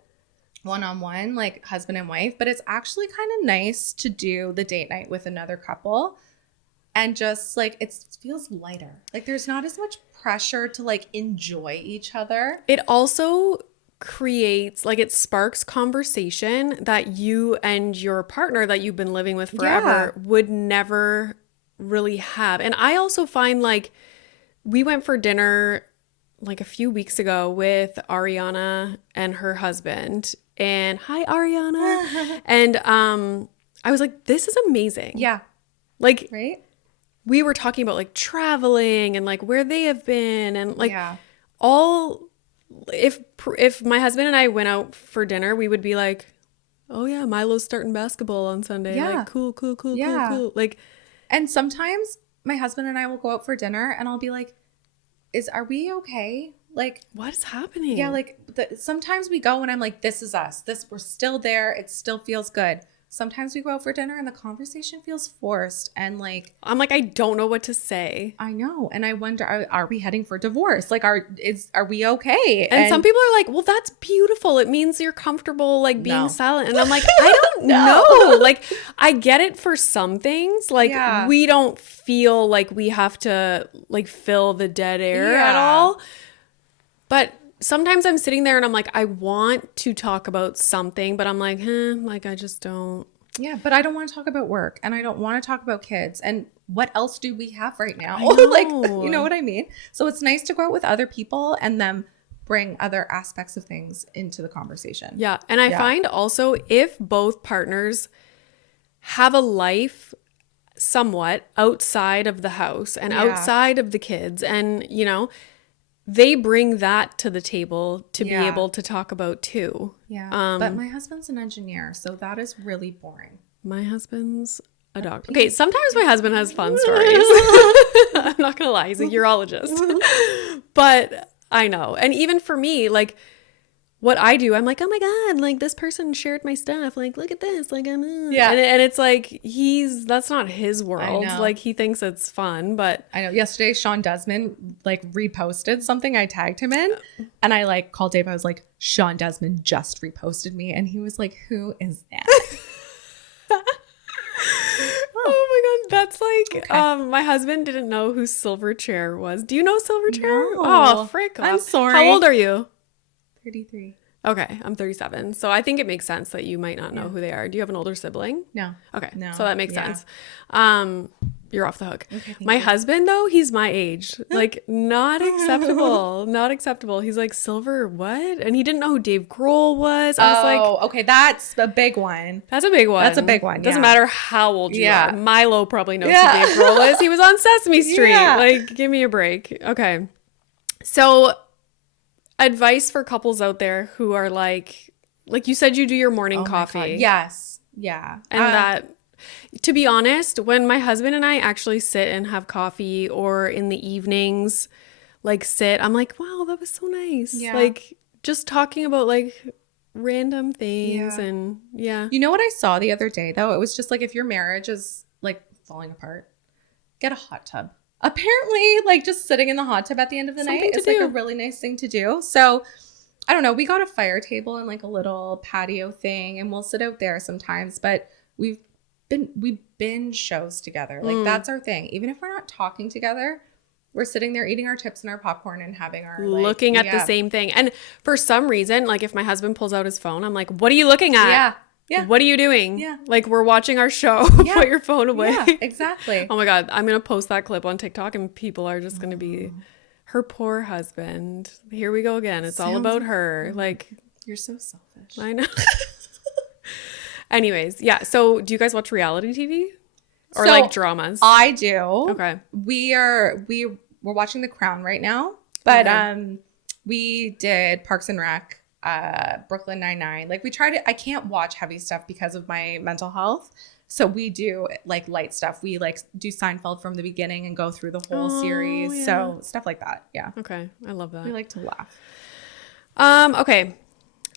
one-on-one like husband and wife, but it's actually kind of nice to do the date night with another couple, and just like it feels lighter. Like there's not as much pressure to like enjoy each other. It also creates, like, it sparks conversation that you and your partner that you've been living with forever would never really have. And I also find, like, we went for dinner like a few weeks ago with Ariana and her husband, and hi Ariana. And I was like, this is amazing. Yeah. Like, right? We were talking about like traveling and like where they have been, and like all, if my husband and I went out for dinner, we would be like, oh yeah, Milo's starting basketball on Sunday. Yeah. Like, cool. Like, and sometimes my husband and I will go out for dinner, and I'll be like, are we okay? Like, what's happening? Yeah. Like sometimes we go and I'm like, this is us. We're still there. It still feels good. Sometimes we go out for dinner and the conversation feels forced, and like, I'm like, I don't know what to say. I know. And I wonder, are we heading for divorce? Like, are we okay? And some people are like, well, that's beautiful. It means you're comfortable, like, being silent. And I'm like, I don't know. Like, I get it for some things. Like, we don't feel like we have to like fill the dead air at all. But sometimes I'm sitting there and I'm like, I want to talk about something, but I'm like, like, I just don't. Yeah, but I don't want to talk about work, and I don't want to talk about kids. And what else do we have right now? Like, you know what I mean? So it's nice to go out with other people and then bring other aspects of things into the conversation. Yeah. And I find also, if both partners have a life somewhat outside of the house and outside of the kids, and, you know, they bring that to the table to be able to talk about too. Yeah. But my husband's an engineer, so that is really boring. My husband's a doctor. Okay, sometimes my husband has fun stories. I'm not going to lie. He's a urologist. But I know. And even for me, like, what I do, I'm like, oh my God, like, this person shared my stuff. Like, look at this. Like, I'm and it's like, that's not his world. Like, he thinks it's fun, but I know. Yesterday, Sean Desmond like reposted something I tagged him in, and I like called Dave. I was like, Sean Desmond just reposted me, and he was like, who is that? Oh my God, that's like, my husband didn't know who Silverchair was. Do you know Silverchair? No. Oh, frick off. I'm sorry. How old are you? 33. Okay, I'm 37. So I think it makes sense that you might not know who they are. Do you have an older sibling? No. Okay, no. So that makes sense. You're off the hook. Okay, my husband, though, he's my age. Like, not acceptable. Not acceptable. He's like, Silver, what? And he didn't know who Dave Grohl was. I was like, okay, that's a big one. That's a big one. That's a big one. Doesn't matter how old you are. Milo probably knows who Dave Grohl is. He was on Sesame Street. Like, give me a break. Okay. So, advice for couples out there who are like you said, you do your morning coffee. Yes. Yeah. And that, to be honest, when my husband and I actually sit and have coffee, or in the evenings, like I'm like, wow, that was so nice. Yeah. Like, just talking about like random things. And You know what I saw the other day though? It was just like, if your marriage is like falling apart, get a hot tub. Apparently, like, just sitting in the hot tub at the end of the night is like a really nice thing to do. So I don't know. We got a fire table and like a little patio thing, and we'll sit out there sometimes. But we binge shows together. Like that's our thing. Even if we're not talking together, we're sitting there eating our chips and our popcorn and having our looking at the same thing. And for some reason, like if my husband pulls out his phone, I'm like, what are you looking at? Yeah. Yeah. What are you doing? Yeah. Like we're watching our show. Yeah. Put your phone away. Yeah, exactly. Oh my God. I'm going to post that clip on TikTok and people are just going to be, her poor husband. Here we go again. It's all about her. Like, you're so selfish. I know. Anyways. Yeah. So do you guys watch reality TV or So, like dramas? I do. Okay. We're watching The Crown right now, but Okay. we did Parks and Rec, Brooklyn Nine-Nine. Like we try to. I can't watch heavy stuff because of my mental health, so we do like light stuff. We like do Seinfeld from the beginning and go through the whole series. yeah. So stuff like that. Yeah, Okay. I love that. we like to laugh. Okay.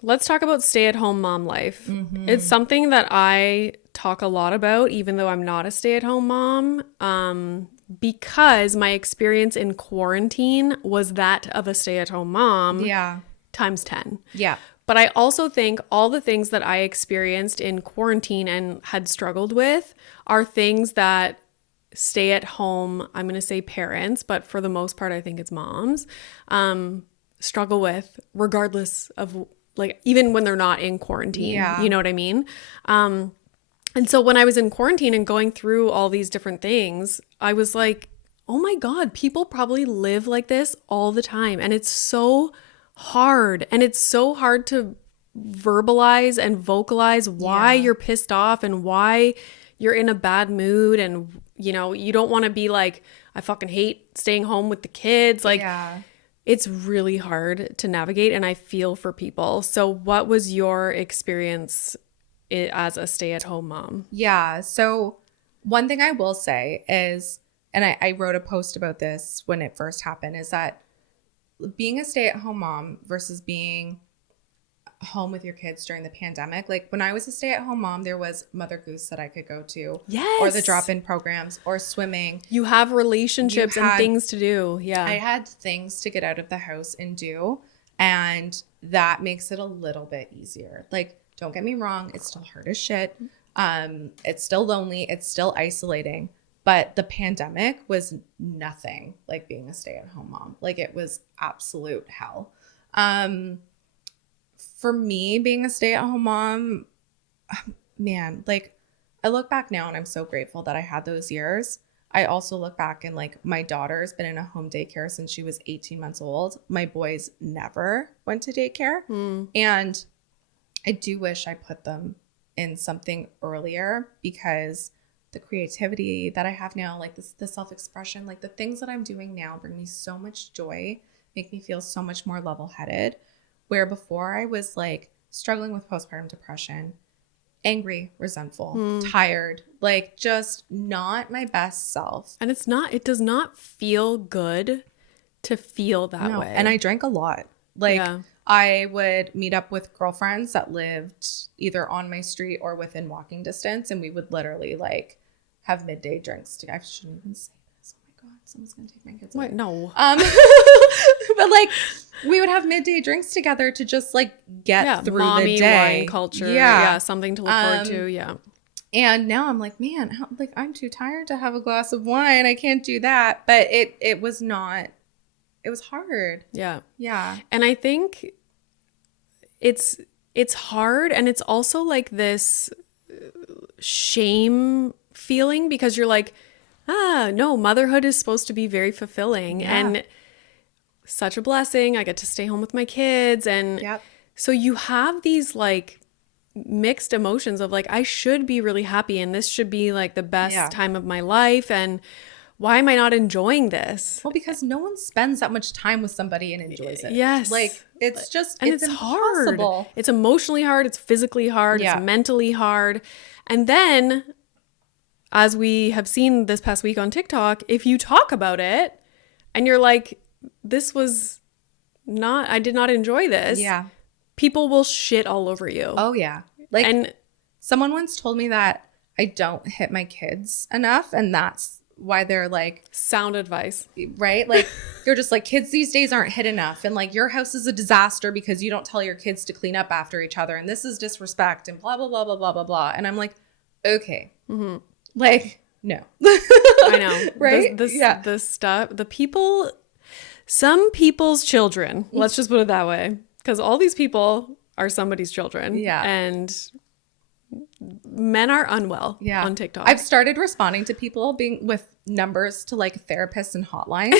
Let's talk about stay-at-home mom life. It's something that I talk a lot about, even though I'm not a stay-at-home mom, because my experience in quarantine was that of a stay-at-home mom Yeah, times 10. yeah, But I also think all the things that I experienced in quarantine and had struggled with are things that stay-at-home, I'm going to say parents, but for the most part, I think it's moms, struggle with regardless of like, even when they're not in quarantine, Yeah. you know what I mean? And so when I was in quarantine and going through all these different things, I was like, oh my God, people probably live like this all the time. And it's so hard. And it's so hard to verbalize and vocalize why you're pissed off and why you're in a bad mood. And, you know, you don't want to be like, I fucking hate staying home with the kids. Like, yeah. it's really hard to navigate. And I feel for people. So what was your experience as a stay-at-home mom? Yeah. So one thing I will say is, and I wrote a post about this when it first happened, is that being a stay-at-home mom versus being home with your kids during the pandemic. Like when I was a stay-at-home mom, there was Mother Goose that I could go to. Yes. Or the drop-in programs or swimming. You have relationships and things to do. Yeah. I had things to get out of the house and do. And that makes it a little bit easier. Like, don't get me wrong, it's still hard as shit. It's still lonely. It's still isolating. But the pandemic was nothing like being a stay-at-home mom. Like it was absolute hell. For me, being a stay-at-home mom, man, like I look back now and I'm so grateful that I had those years. I also look back and like my daughter's been in a home daycare since she was 18 months old. My boys never went to daycare. And I do wish I put them in something earlier because the creativity that I have now, like the self-expression, like the things that I'm doing now bring me so much joy, make me feel so much more level-headed. Where before I was like struggling with postpartum depression, angry, resentful, tired, like just not my best self. And it does not feel good to feel that way. And I drank a lot. Like Yeah. I would meet up with girlfriends that lived either on my street or within walking distance. And we would literally like have midday drinks together. I shouldn't even say this. Oh my God, someone's going to take my kids away. What? No. But like we would have midday drinks together to just like get through mommy the day. wine culture. Yeah. Yeah. Something to look forward to. Yeah. And now I'm like, man, I'm too tired to have a glass of wine. I can't do that. But it was not, it was hard. Yeah. Yeah. And I think it's hard, and it's also like this shame feeling because you're like, no, motherhood is supposed to be very fulfilling and such a blessing. I get to stay home with my kids. And so you have these like mixed emotions of like, I should be really happy and this should be like the best time of my life. And why am I not enjoying this? Well, because no one spends that much time with somebody and enjoys it. Yes. Like it's just, And it's hard. It's emotionally hard. It's physically hard. Yeah. It's mentally hard. And then, as we have seen this past week on TikTok, if you talk about it and you're like, I did not enjoy this. Yeah. People will shit all over you. Oh yeah. Like And someone once told me that I don't hit my kids enough, and that's why they're like, sound advice, right? Like you're just like, kids these days aren't hid enough, and like your house is a disaster because you don't tell your kids to clean up after each other, and this is disrespect, and blah blah blah blah blah blah blah. And I'm like, okay, like no, I know, right? The stuff, the people, some people's children. Let's just put it that way, because all these people are somebody's children. Yeah, and men are unwell on TikTok. I've started responding to people being with numbers to like therapists and hotlines.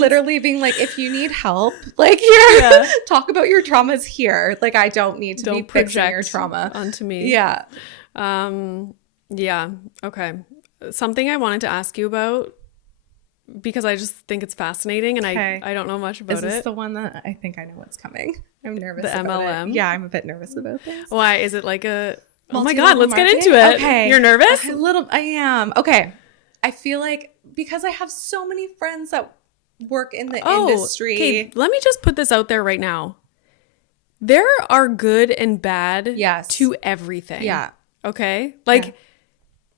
Literally being like, if you need help, like here, talk about your traumas here. Like I don't need to be fixing your trauma onto me. Yeah. Yeah. Okay. Something I wanted to ask you about, because I just think it's fascinating, and I don't know much about it. Is this the one that I think I know what's coming? I'm nervous about MLM? it. Yeah, I'm a bit nervous about this. Why? Is it like a... Oh my God, let's get into it. Okay. You're nervous? I am. Okay. I feel like because I have so many friends that work in the industry. Okay, let me just put this out there right now. There are good and bad to everything. Yeah. Okay? Like,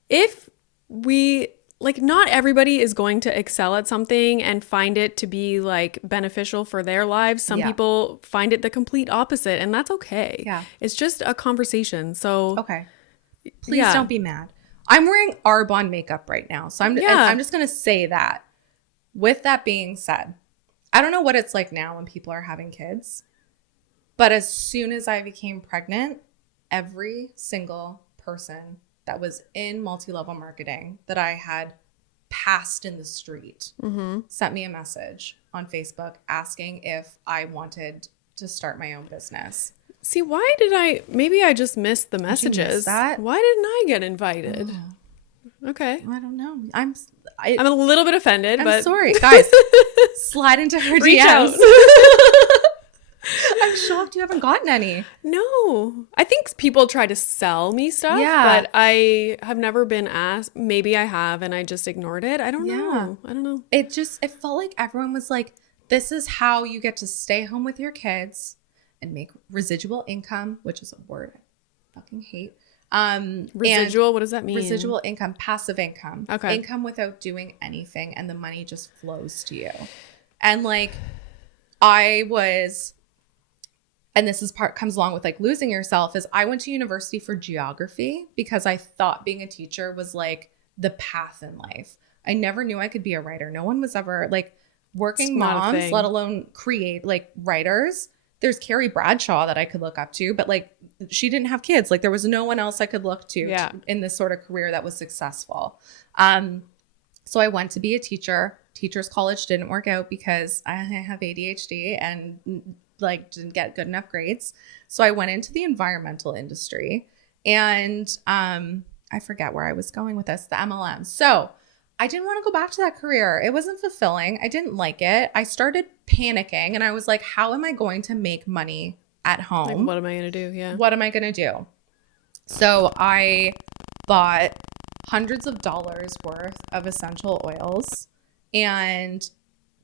if we... Like, not everybody is going to excel at something and find it to be, like, beneficial for their lives. Some people find it the complete opposite, and that's okay. Yeah. It's just a conversation. So... Okay. Please don't be mad. I'm wearing Arbonne makeup right now, so I'm just going to say that. With that being said, I don't know what it's like now when people are having kids, but as soon as I became pregnant, every single person that was in multi-level marketing that I had passed in the street sent me a message on Facebook asking if I wanted to start my own business. See, maybe I just missed the messages. Did you miss that? Why didn't I get invited? Okay. I don't know. I'm a little bit offended, but... I'm sorry. Guys, slide into her Reach DMs. out. I'm shocked you haven't gotten any. No. I think people try to sell me stuff, but I have never been asked. Maybe I have, and I just ignored it. I don't know. It felt like everyone was like, this is how you get to stay home with your kids and make residual income, which is a word I fucking hate. Residual, what does that mean? Residual income, passive income. Okay. Income without doing anything, and the money just flows to you. And like, and this is comes along with like losing yourself, is I went to university for geography because I thought being a teacher was like the path in life. I never knew I could be a writer. No one was ever like working moms, let alone create like writers. There's Carrie Bradshaw that I could look up to, but like she didn't have kids. Like there was no one else I could look to in this sort of career that was successful. So I went to be a teacher. Teachers college didn't work out because I have ADHD and like didn't get good enough grades. So I went into the environmental industry, and I forget where I was going with this, the MLM. So I didn't want to go back to that career. It wasn't fulfilling. I didn't like it. I started panicking, and I was like, how am I going to make money at home? Like, what am I going to do? Yeah. What am I going to do? So I bought hundreds of dollars worth of essential oils and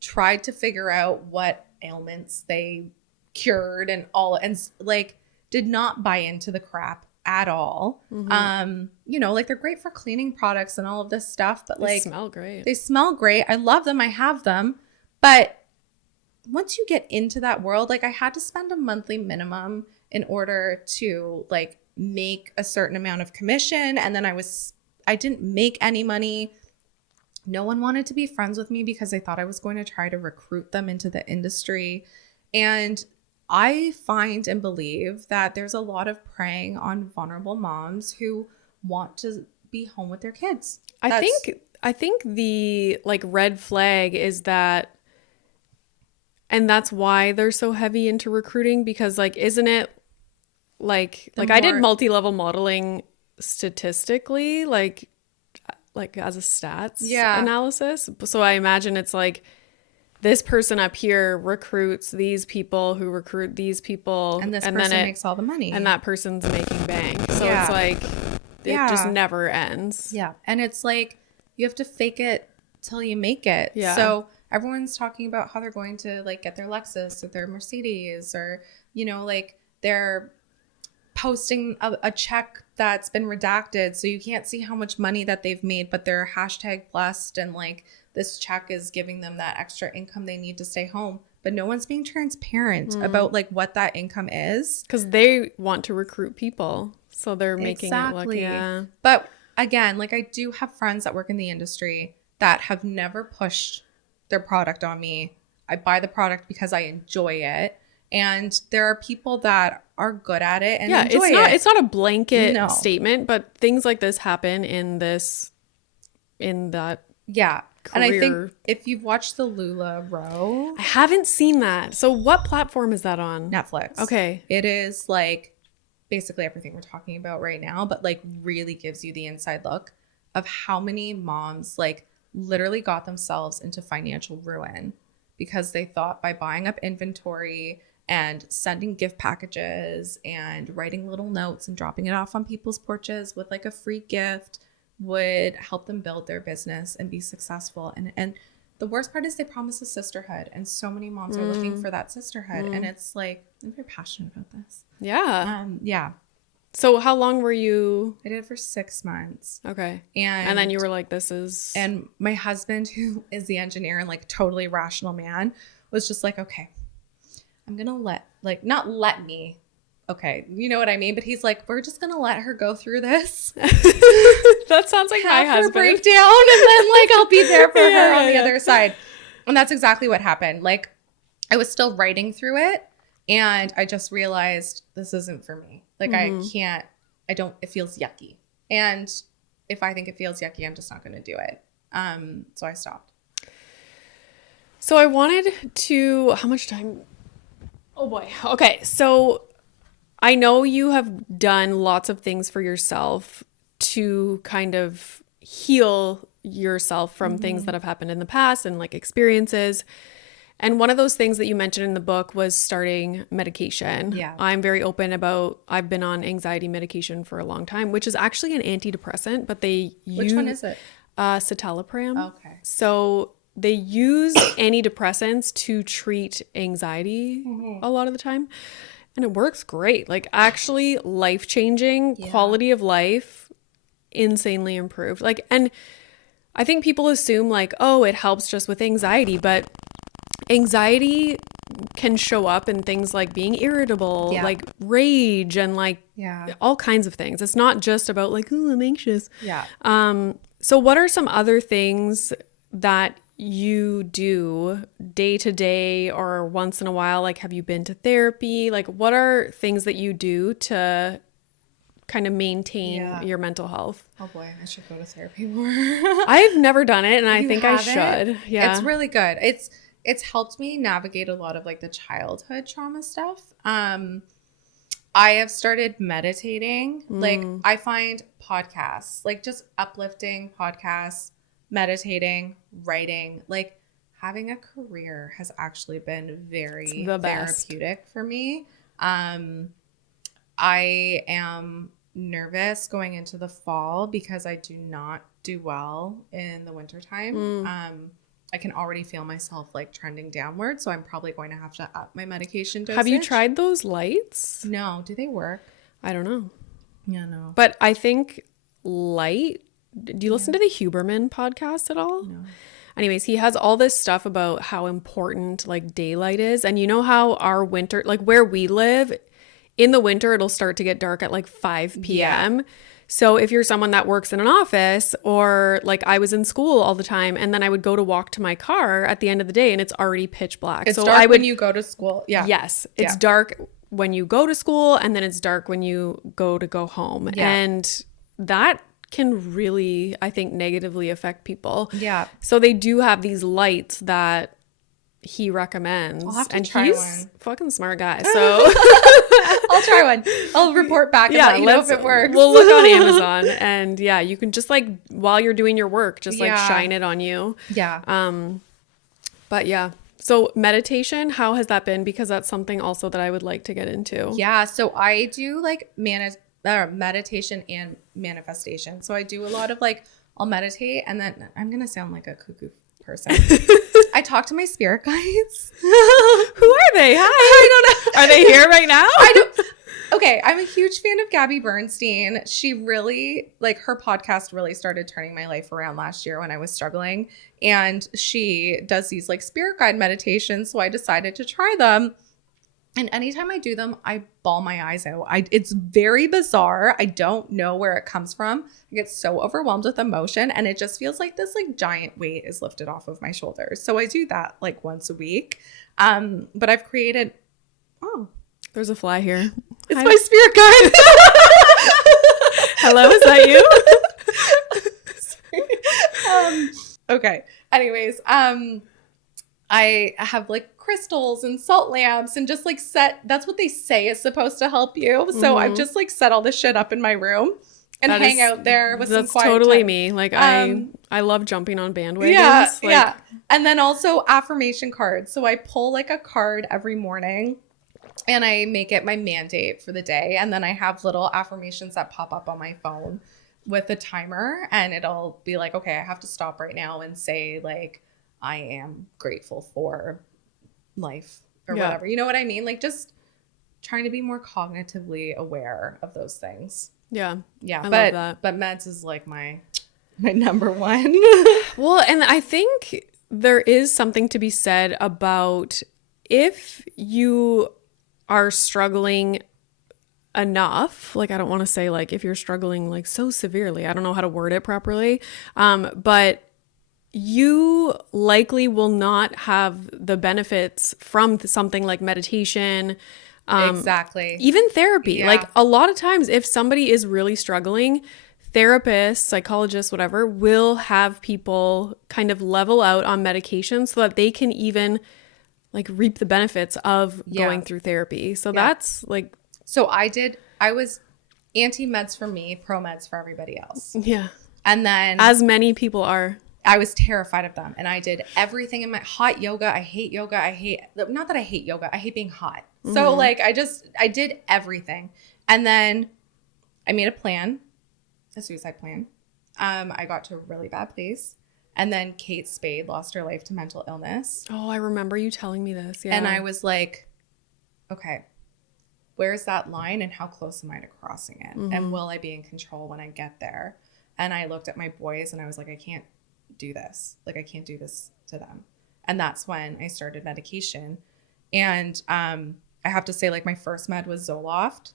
tried to figure out what ailments they cured and like did not buy into the crap at all. You know, like they're great for cleaning products and all of this stuff, but like they smell great. They smell great. I love them. I have them. But once you get into that world, like I had to spend a monthly minimum in order to like make a certain amount of commission. And then I didn't make any money. No one wanted to be friends with me because they thought I was going to try to recruit them into the industry. And I find and believe that there's a lot of preying on vulnerable moms who want to be home with their kids. I think the like red flag is that, and that's why they're so heavy into recruiting, because like, isn't it like I did multi-level modeling statistically, like as a stats analysis. So I imagine it's like this person up here recruits these people who recruit these people, and this person makes all the money, and that person's making bank. So it's like it just never ends. Yeah. And it's like you have to fake it till you make it. Yeah. So everyone's talking about how they're going to like get their Lexus or their Mercedes, or you know, like they're posting a check that's been redacted, so you can't see how much money that they've made, but they're hashtag blessed, and like this check is giving them that extra income they need to stay home. But no one's being transparent about like what that income is. Because they want to recruit people. So they're making it look, yeah. But again, like I do have friends that work in the industry that have never pushed their product on me. I buy the product because I enjoy it. And there are people that are good at it and enjoy it. It's not a blanket statement, but things like this happen in that career. And I think if you've watched the LuLaRoe. I haven't seen that. So what platform is that on? Netflix. Okay. It is like basically everything we're talking about right now, but like really gives you the inside look of how many moms like literally got themselves into financial ruin because they thought by buying up inventory and sending gift packages and writing little notes and dropping it off on people's porches with like a free gift would help them build their business and be successful. And the worst part is they promise a sisterhood, and so many moms are looking for that sisterhood. And it's like, I'm very passionate about this. Yeah. Yeah. So how long were you? I did it for 6 months. Okay. And then you were like, this is. And my husband, who is the engineer and like totally rational man, was just like, okay, I'm going to not let me. Okay. You know what I mean? But he's like, we're just going to let her go through this. That sounds like my husband. Break down, and then like I'll be there for her on the other side. And that's exactly what happened. Like I was still writing through it, and I just realized this isn't for me. Like it feels yucky. And if I think it feels yucky, I'm just not going to do it. So I stopped. So I wanted to, how much time? Oh boy. Okay. So I know you have done lots of things for yourself to kind of heal yourself from things that have happened in the past and like experiences. And one of those things that you mentioned in the book was starting medication. Yeah. I'm very open about, I've been on anxiety medication for a long time, which is actually an antidepressant, but Which one is it? Citalopram. Okay. So they use antidepressants to treat anxiety a lot of the time. And it works great. Like actually life-changing, quality of life, insanely improved. Like, and I think people assume like, oh, it helps just with anxiety, but anxiety can show up in things like being irritable, like rage, and like all kinds of things. It's not just about like, oh, I'm anxious. Yeah. So what are some other things that you do day to day or once in a while? Like, have you been to therapy? Like, what are things that you do to kind of maintain your mental health? Oh boy, I should go to therapy more. I've never done it, and I think I should. Yeah. It's really good. It's helped me navigate a lot of like the childhood trauma stuff. I have started meditating. Like I find podcasts, like just uplifting podcasts, meditating, writing, like having a career has actually been very therapeutic for me. I am nervous going into the fall because I do not do well in the wintertime. I can already feel myself like trending downward, so I'm probably going to have to up my medication dosage. Have you tried those lights? No. Do they work? I don't know. Yeah, no. But I think light. Do you listen to the Huberman podcast at all? No. Anyways, he has all this stuff about how important like daylight is. And you know how our winter, like where we live, in the winter, it'll start to get dark at like 5 p.m. Yeah. So if you're someone that works in an office, or like I was in school all the time, and then I would go to walk to my car at the end of the day and it's already pitch black. It's dark when you go to school. Yeah. Yes. It's dark when you go to school, and then it's dark when you go home. Yeah. And that can really, I think, negatively affect people. Yeah. So they do have these lights that he recommends. I'll have to and try he's one. Fucking smart guy. So I'll try one. I'll report back and let you know if it works. We'll look on Amazon, and you can just like while you're doing your work, just like shine it on you. Yeah. But yeah. So meditation, how has that been? Because that's something also that I would like to get into. Yeah. So I do like meditation and manifestation. So I do a lot of like, I'll meditate, and then I'm going to sound like a cuckoo person. I talk to my spirit guides. Who are they? Hi. I don't know. Are they here right now? I don't. Okay, I'm a huge fan of Gabby Bernstein. She really, like, her podcast really started turning my life around last year when I was struggling. And she does these like spirit guide meditations. So I decided to try them. And anytime I do them, I bawl my eyes out. It's very bizarre. I don't know where it comes from. I get so overwhelmed with emotion, and it just feels like this like giant weight is lifted off of my shoulders. So I do that like once a week. But I've created. Oh, there's a fly here. It's my spirit guide. Hello, is that you? Okay. Anyways, I have like crystals and salt lamps and just like that's what they say is supposed to help you. So I've just like set all this shit up in my room and hang out there with some quiet totally time. Me. Like I love jumping on bandwagons. Yeah, like, yeah. And then also affirmation cards. So I pull like a card every morning and I make it my mandate for the day. And then I have little affirmations that pop up on my phone with a timer, and it'll be like, okay, I have to stop right now and say like, I am grateful for life or whatever. You know what I mean? Like just trying to be more cognitively aware of those things. Yeah. Yeah. I love that. But meds is like my number one. Well, and I think there is something to be said about if you are struggling enough, like I don't want to say like if you're struggling like so severely, I don't know how to word it properly, but you likely will not have the benefits from something like meditation, Exactly. even therapy. Yeah. Like a lot of times if somebody is really struggling, therapists, psychologists, whatever, will have people kind of level out on medication so that they can even like reap the benefits of going through therapy. So that's like. So I was anti-meds for me, pro-meds for everybody else. Yeah. And then. As many people are. I was terrified of them. And I did everything in my hot yoga. I hate yoga. Not that I hate yoga. I hate being hot. So like, I did everything. And then I made a suicide plan. I got to a really bad place. And then Kate Spade lost her life to mental illness. Oh, I remember you telling me this. Yeah. And I was like, okay, where's that line and how close am I to crossing it? And will I be in control when I get there? And I looked at my boys and I was like, I can't do this. Like, I can't do this to them. And that's when I started medication. And I have to say, like, my first med was Zoloft.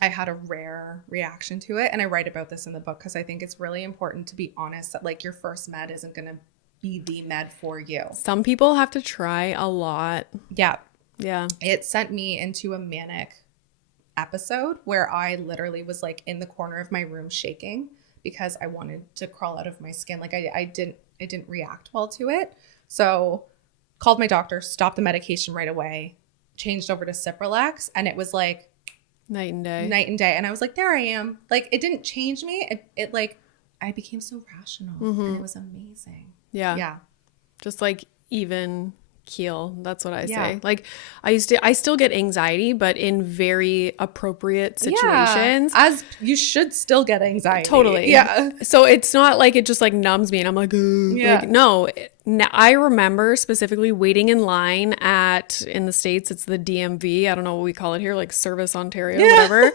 I had a rare reaction to it. And I write about this in the book because I think it's really important to be honest that, like, your first med isn't going to be the med for you. Some people have to try a lot. Yeah. Yeah. It sent me into a manic episode where I literally was, like, in the corner of my room shaking because I wanted to crawl out of my skin. Like I didn't react well to it. So called my doctor, stopped the medication right away, changed over to Cipralex, and it was like night and day. And I was like, there I am. Like it didn't change me. It like I became so rational and it was amazing. Yeah. Yeah. Just like even keel. That's what I say. Like I still get anxiety, but in very appropriate situations. Yeah. As you should still get anxiety. Totally. Yeah. So it's not like it just like numbs me and I'm like, like no. I remember specifically waiting in line in the States, it's the DMV. I don't know what we call it here, like Service Ontario, whatever.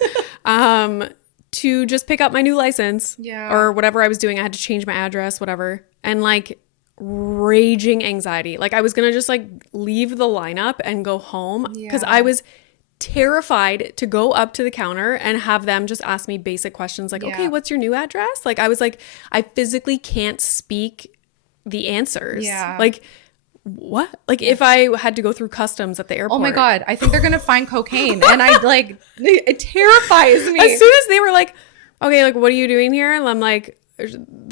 To just pick up my new license or whatever I was doing. I had to change my address, whatever. And like raging anxiety. Like I was going to just like leave the lineup and go home because I was terrified to go up to the counter and have them just ask me basic questions like, okay, what's your new address? Like I was like, I physically can't speak the answers. Yeah. Like what? Like if I had to go through customs at the airport. Oh my God. I think they're going to find cocaine. And I like, it terrifies me. As soon as they were like, okay, like what are you doing here? And I'm like,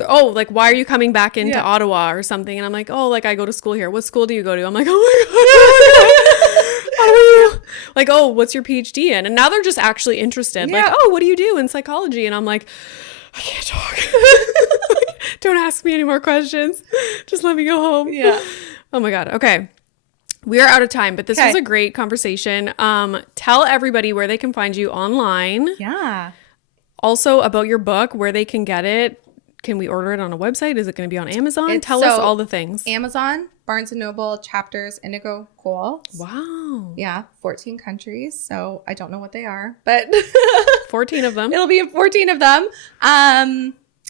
oh, like why are you coming back into Ottawa or something? And I'm like, oh, like I go to school here. What school do you go to? I'm like, oh my God, how do you like, oh, what's your PhD in? And now they're just actually interested. Like, oh, what do you do in psychology? And I'm like, I can't talk. Like, don't ask me any more questions. Just let me go home. Yeah. Oh my God. Okay. We are out of time, but this was a great conversation. Tell everybody where they can find you online. Yeah. Also about your book, where they can get it. Can we order it on a website? Is it going to be on Amazon? Tell us all the things. Amazon, Barnes & Noble, Chapters, Indigo Gold. Wow. Yeah, 14 countries. So I don't know what they are, but 14 of them. it'll be 14 of them.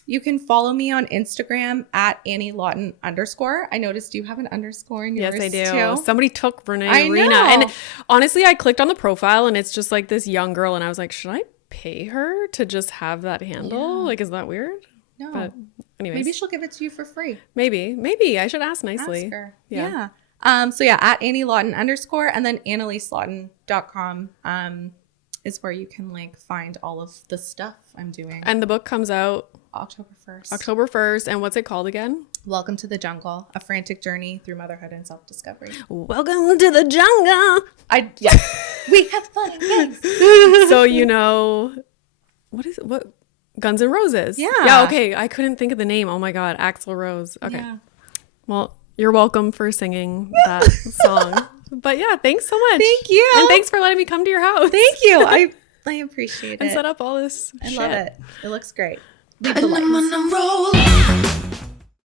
You can follow me on Instagram at Annie Lawton _. I noticed you have an underscore in yours. Yes, I do. Too. Somebody took Renee I REINA. know. And honestly, I clicked on the profile and it's just like this young girl. And I was like, should I pay her to just have that handle? Yeah. Like, is that weird? No. But anyways. Maybe she'll give it to you for free. Maybe. I should ask nicely. Ask her. Yeah. So yeah, at Annie Lawton _ and then AnneliseLawton.com is where you can like find all of the stuff I'm doing. And the book comes out October 1st. October 1st. And what's it called again? Welcome to the Jungle, a frantic journey through motherhood and self-discovery. Welcome to the jungle. We have fun and games. So, you know, what? Guns N' Roses. Yeah. Okay. I couldn't think of the name. Oh my God. Axl Rose. Okay. Yeah. Well, you're welcome for singing that song. But yeah, thanks so much. Thank you. And thanks for letting me come to your house. Thank you. I appreciate it. And set up all this I shit. love it. It looks great. Leave the lights. I'm on a roll.